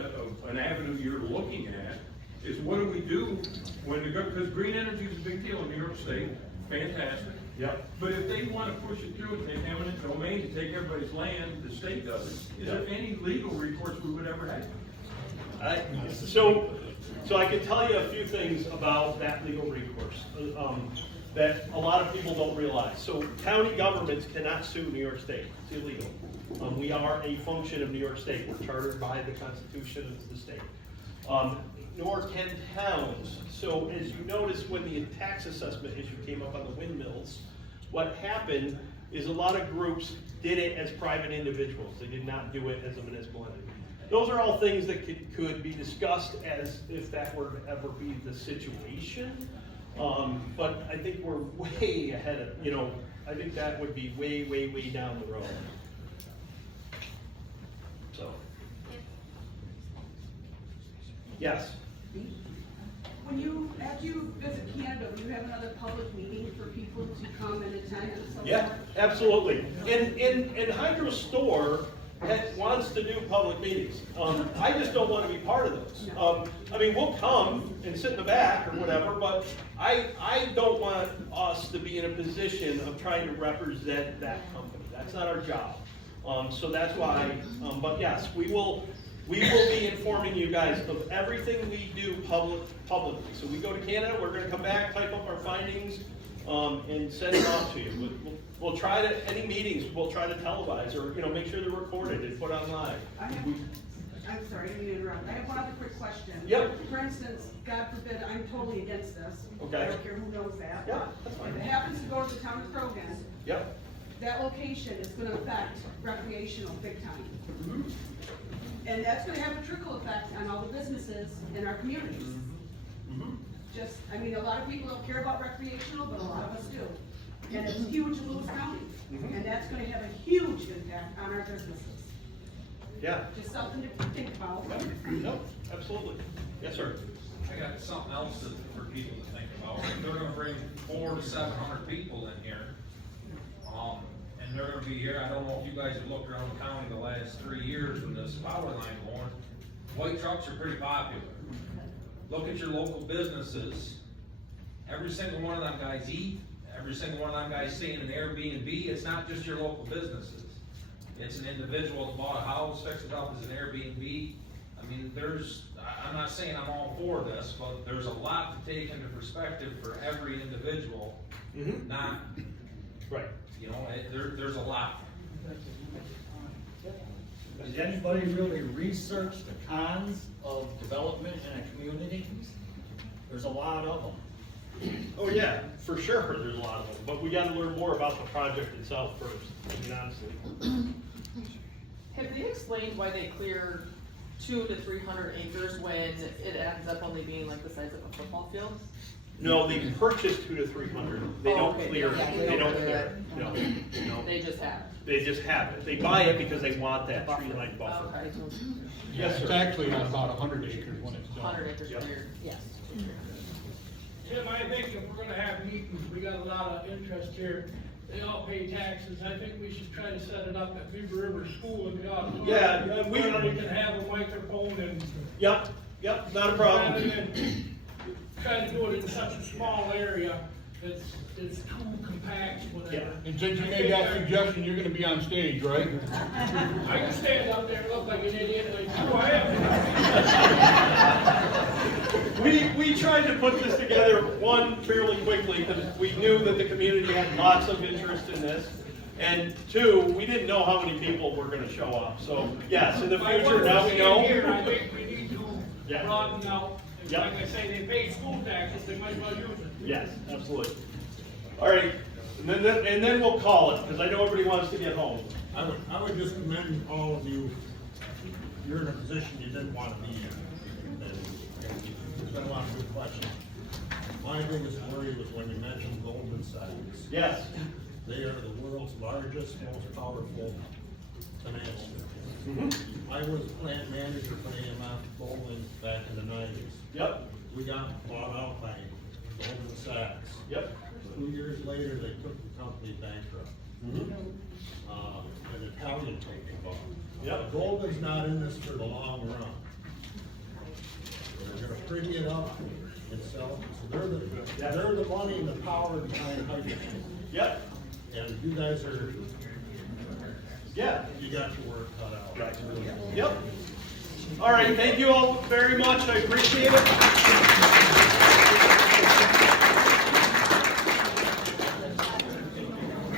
an avenue you're looking at? is what do we do when because green energy is a big deal in New York State, fantastic. Yep. But if they wanna push it through and take eminent domain to take everybody's land, the state does it, is there any legal recourse we would ever have? So I can tell you a few things about that legal recourse, that a lot of people don't realize. So county governments cannot sue New York State, it's illegal. We are a function of New York State, we're chartered by the Constitution of the state. Nor can towns. So as you notice, when the tax assessment issue came up on the windmills, what happened is a lot of groups did it as private individuals. They did not do it as a municipal entity. Those are all things that could be discussed as if that were to ever be the situation. But I think we're way ahead of, I think that would be way, way, way down the road. So. Yes. After you visit Canada, will you have another public meeting for people to come and attend and so forth? Yeah, absolutely. And Hydro Store wants to do public meetings. I just don't want to be part of those. I mean, we'll come and sit in the back or whatever, but I don't want us to be in a position of trying to represent that company. That's not our job. So that's why, but yes, we will be informing you guys of everything we do publicly. So we go to Canada, we're gonna come back, type up our findings, and send it off to you. We'll try to, any meetings, we'll try to televise or, make sure they're recorded and put online. I'm sorry, I didn't mean to interrupt. I have one other quick question. Yep. For instance, God forbid, I'm totally against this. Okay. I don't care who knows that. Yeah, that's fine. If it happens to go to the town of Krogan, Yep. that location is gonna affect recreational big time. Mm-hmm. And that's gonna have a trickle effect on all the businesses in our communities. Mm-hmm. Just, a lot of people don't care about recreational, but a lot of us do. And it's huge in Lewis County. Mhm. And that's gonna have a huge impact on our businesses. Yeah. Just something to think about. No, absolutely. Yes, sir. I got something else for people to think about. They're gonna bring 400 to 700 people in here. And they're gonna be here, I don't know if you guys have looked around the county the last 3 years when this power line going, white trucks are pretty popular. Look at your local businesses. Every single one of them guys eat, every single one of them guys stay in an Airbnb. It's not just your local businesses. It's an individual that bought a house, fixed it up as an Airbnb. I'm not saying I'm all for this, but there's a lot to take into perspective for every individual. Mm-hmm. Not, right. There's a lot. Has anybody really researched the cons of development in a community? There's a lot of them. Oh yeah, for sure, there's a lot of them, but we gotta learn more about the project itself first, honestly. Have they explained why they clear 200 to 300 acres when it ends up only being like the size of a football field? No, they purchased 200 to 300. They don't okay. clear Yeah, it. they They don't don't clear clear it. No. They just have. They just have it. They buy it because they want that tree line buffer. Okay. Yes, It's sir. actually on about 100 acres when it's done. 100 acres Yep. cleared, yes. Tim, I think if we're gonna have meetings, we got a lot of interest here. They all pay taxes. I think we should try to set it up at Beaver River School in the auditorium. Yeah, we can have a microphone and. Yep, not a problem. Rather than try to do it in such a small area, it's too compact, whatever. And since you made that suggestion, you're gonna be on stage, right? I can stand out there and look like an idiot, like, who I am. We tried to put this together, one, fairly quickly, because we knew that the community had lots of interest in this. And two, we didn't know how many people were gonna show up. So, yes, in the future, now we know. Here, I think we need to broaden out. And Yep. like I say, they pay school taxes, they might as well use it. Yes, absolutely. All right, and then we'll call it, because I know everybody wants to get home. I would just commend all of you. You're in a position you didn't want to be in. There's been a lot of good questions. My biggest worry was when you mentioned Goldman Sachs. Yes. They are the world's largest, most powerful finance firm. I was plant manager for AMF Bowling back in the 90s. Yep. We got bought out by Goldman Sachs. Yep. 2 years later, they took the company bankrupt. An Italian company bought it. Yep. Goldman's not in this for the long run. They're they're gonna pretty it up and sell. So they're the money and the power behind hydrogen. Yep. And you guys are, Yeah. you got your work cut out. Right. Yep. All right, thank you all very much, I appreciate it.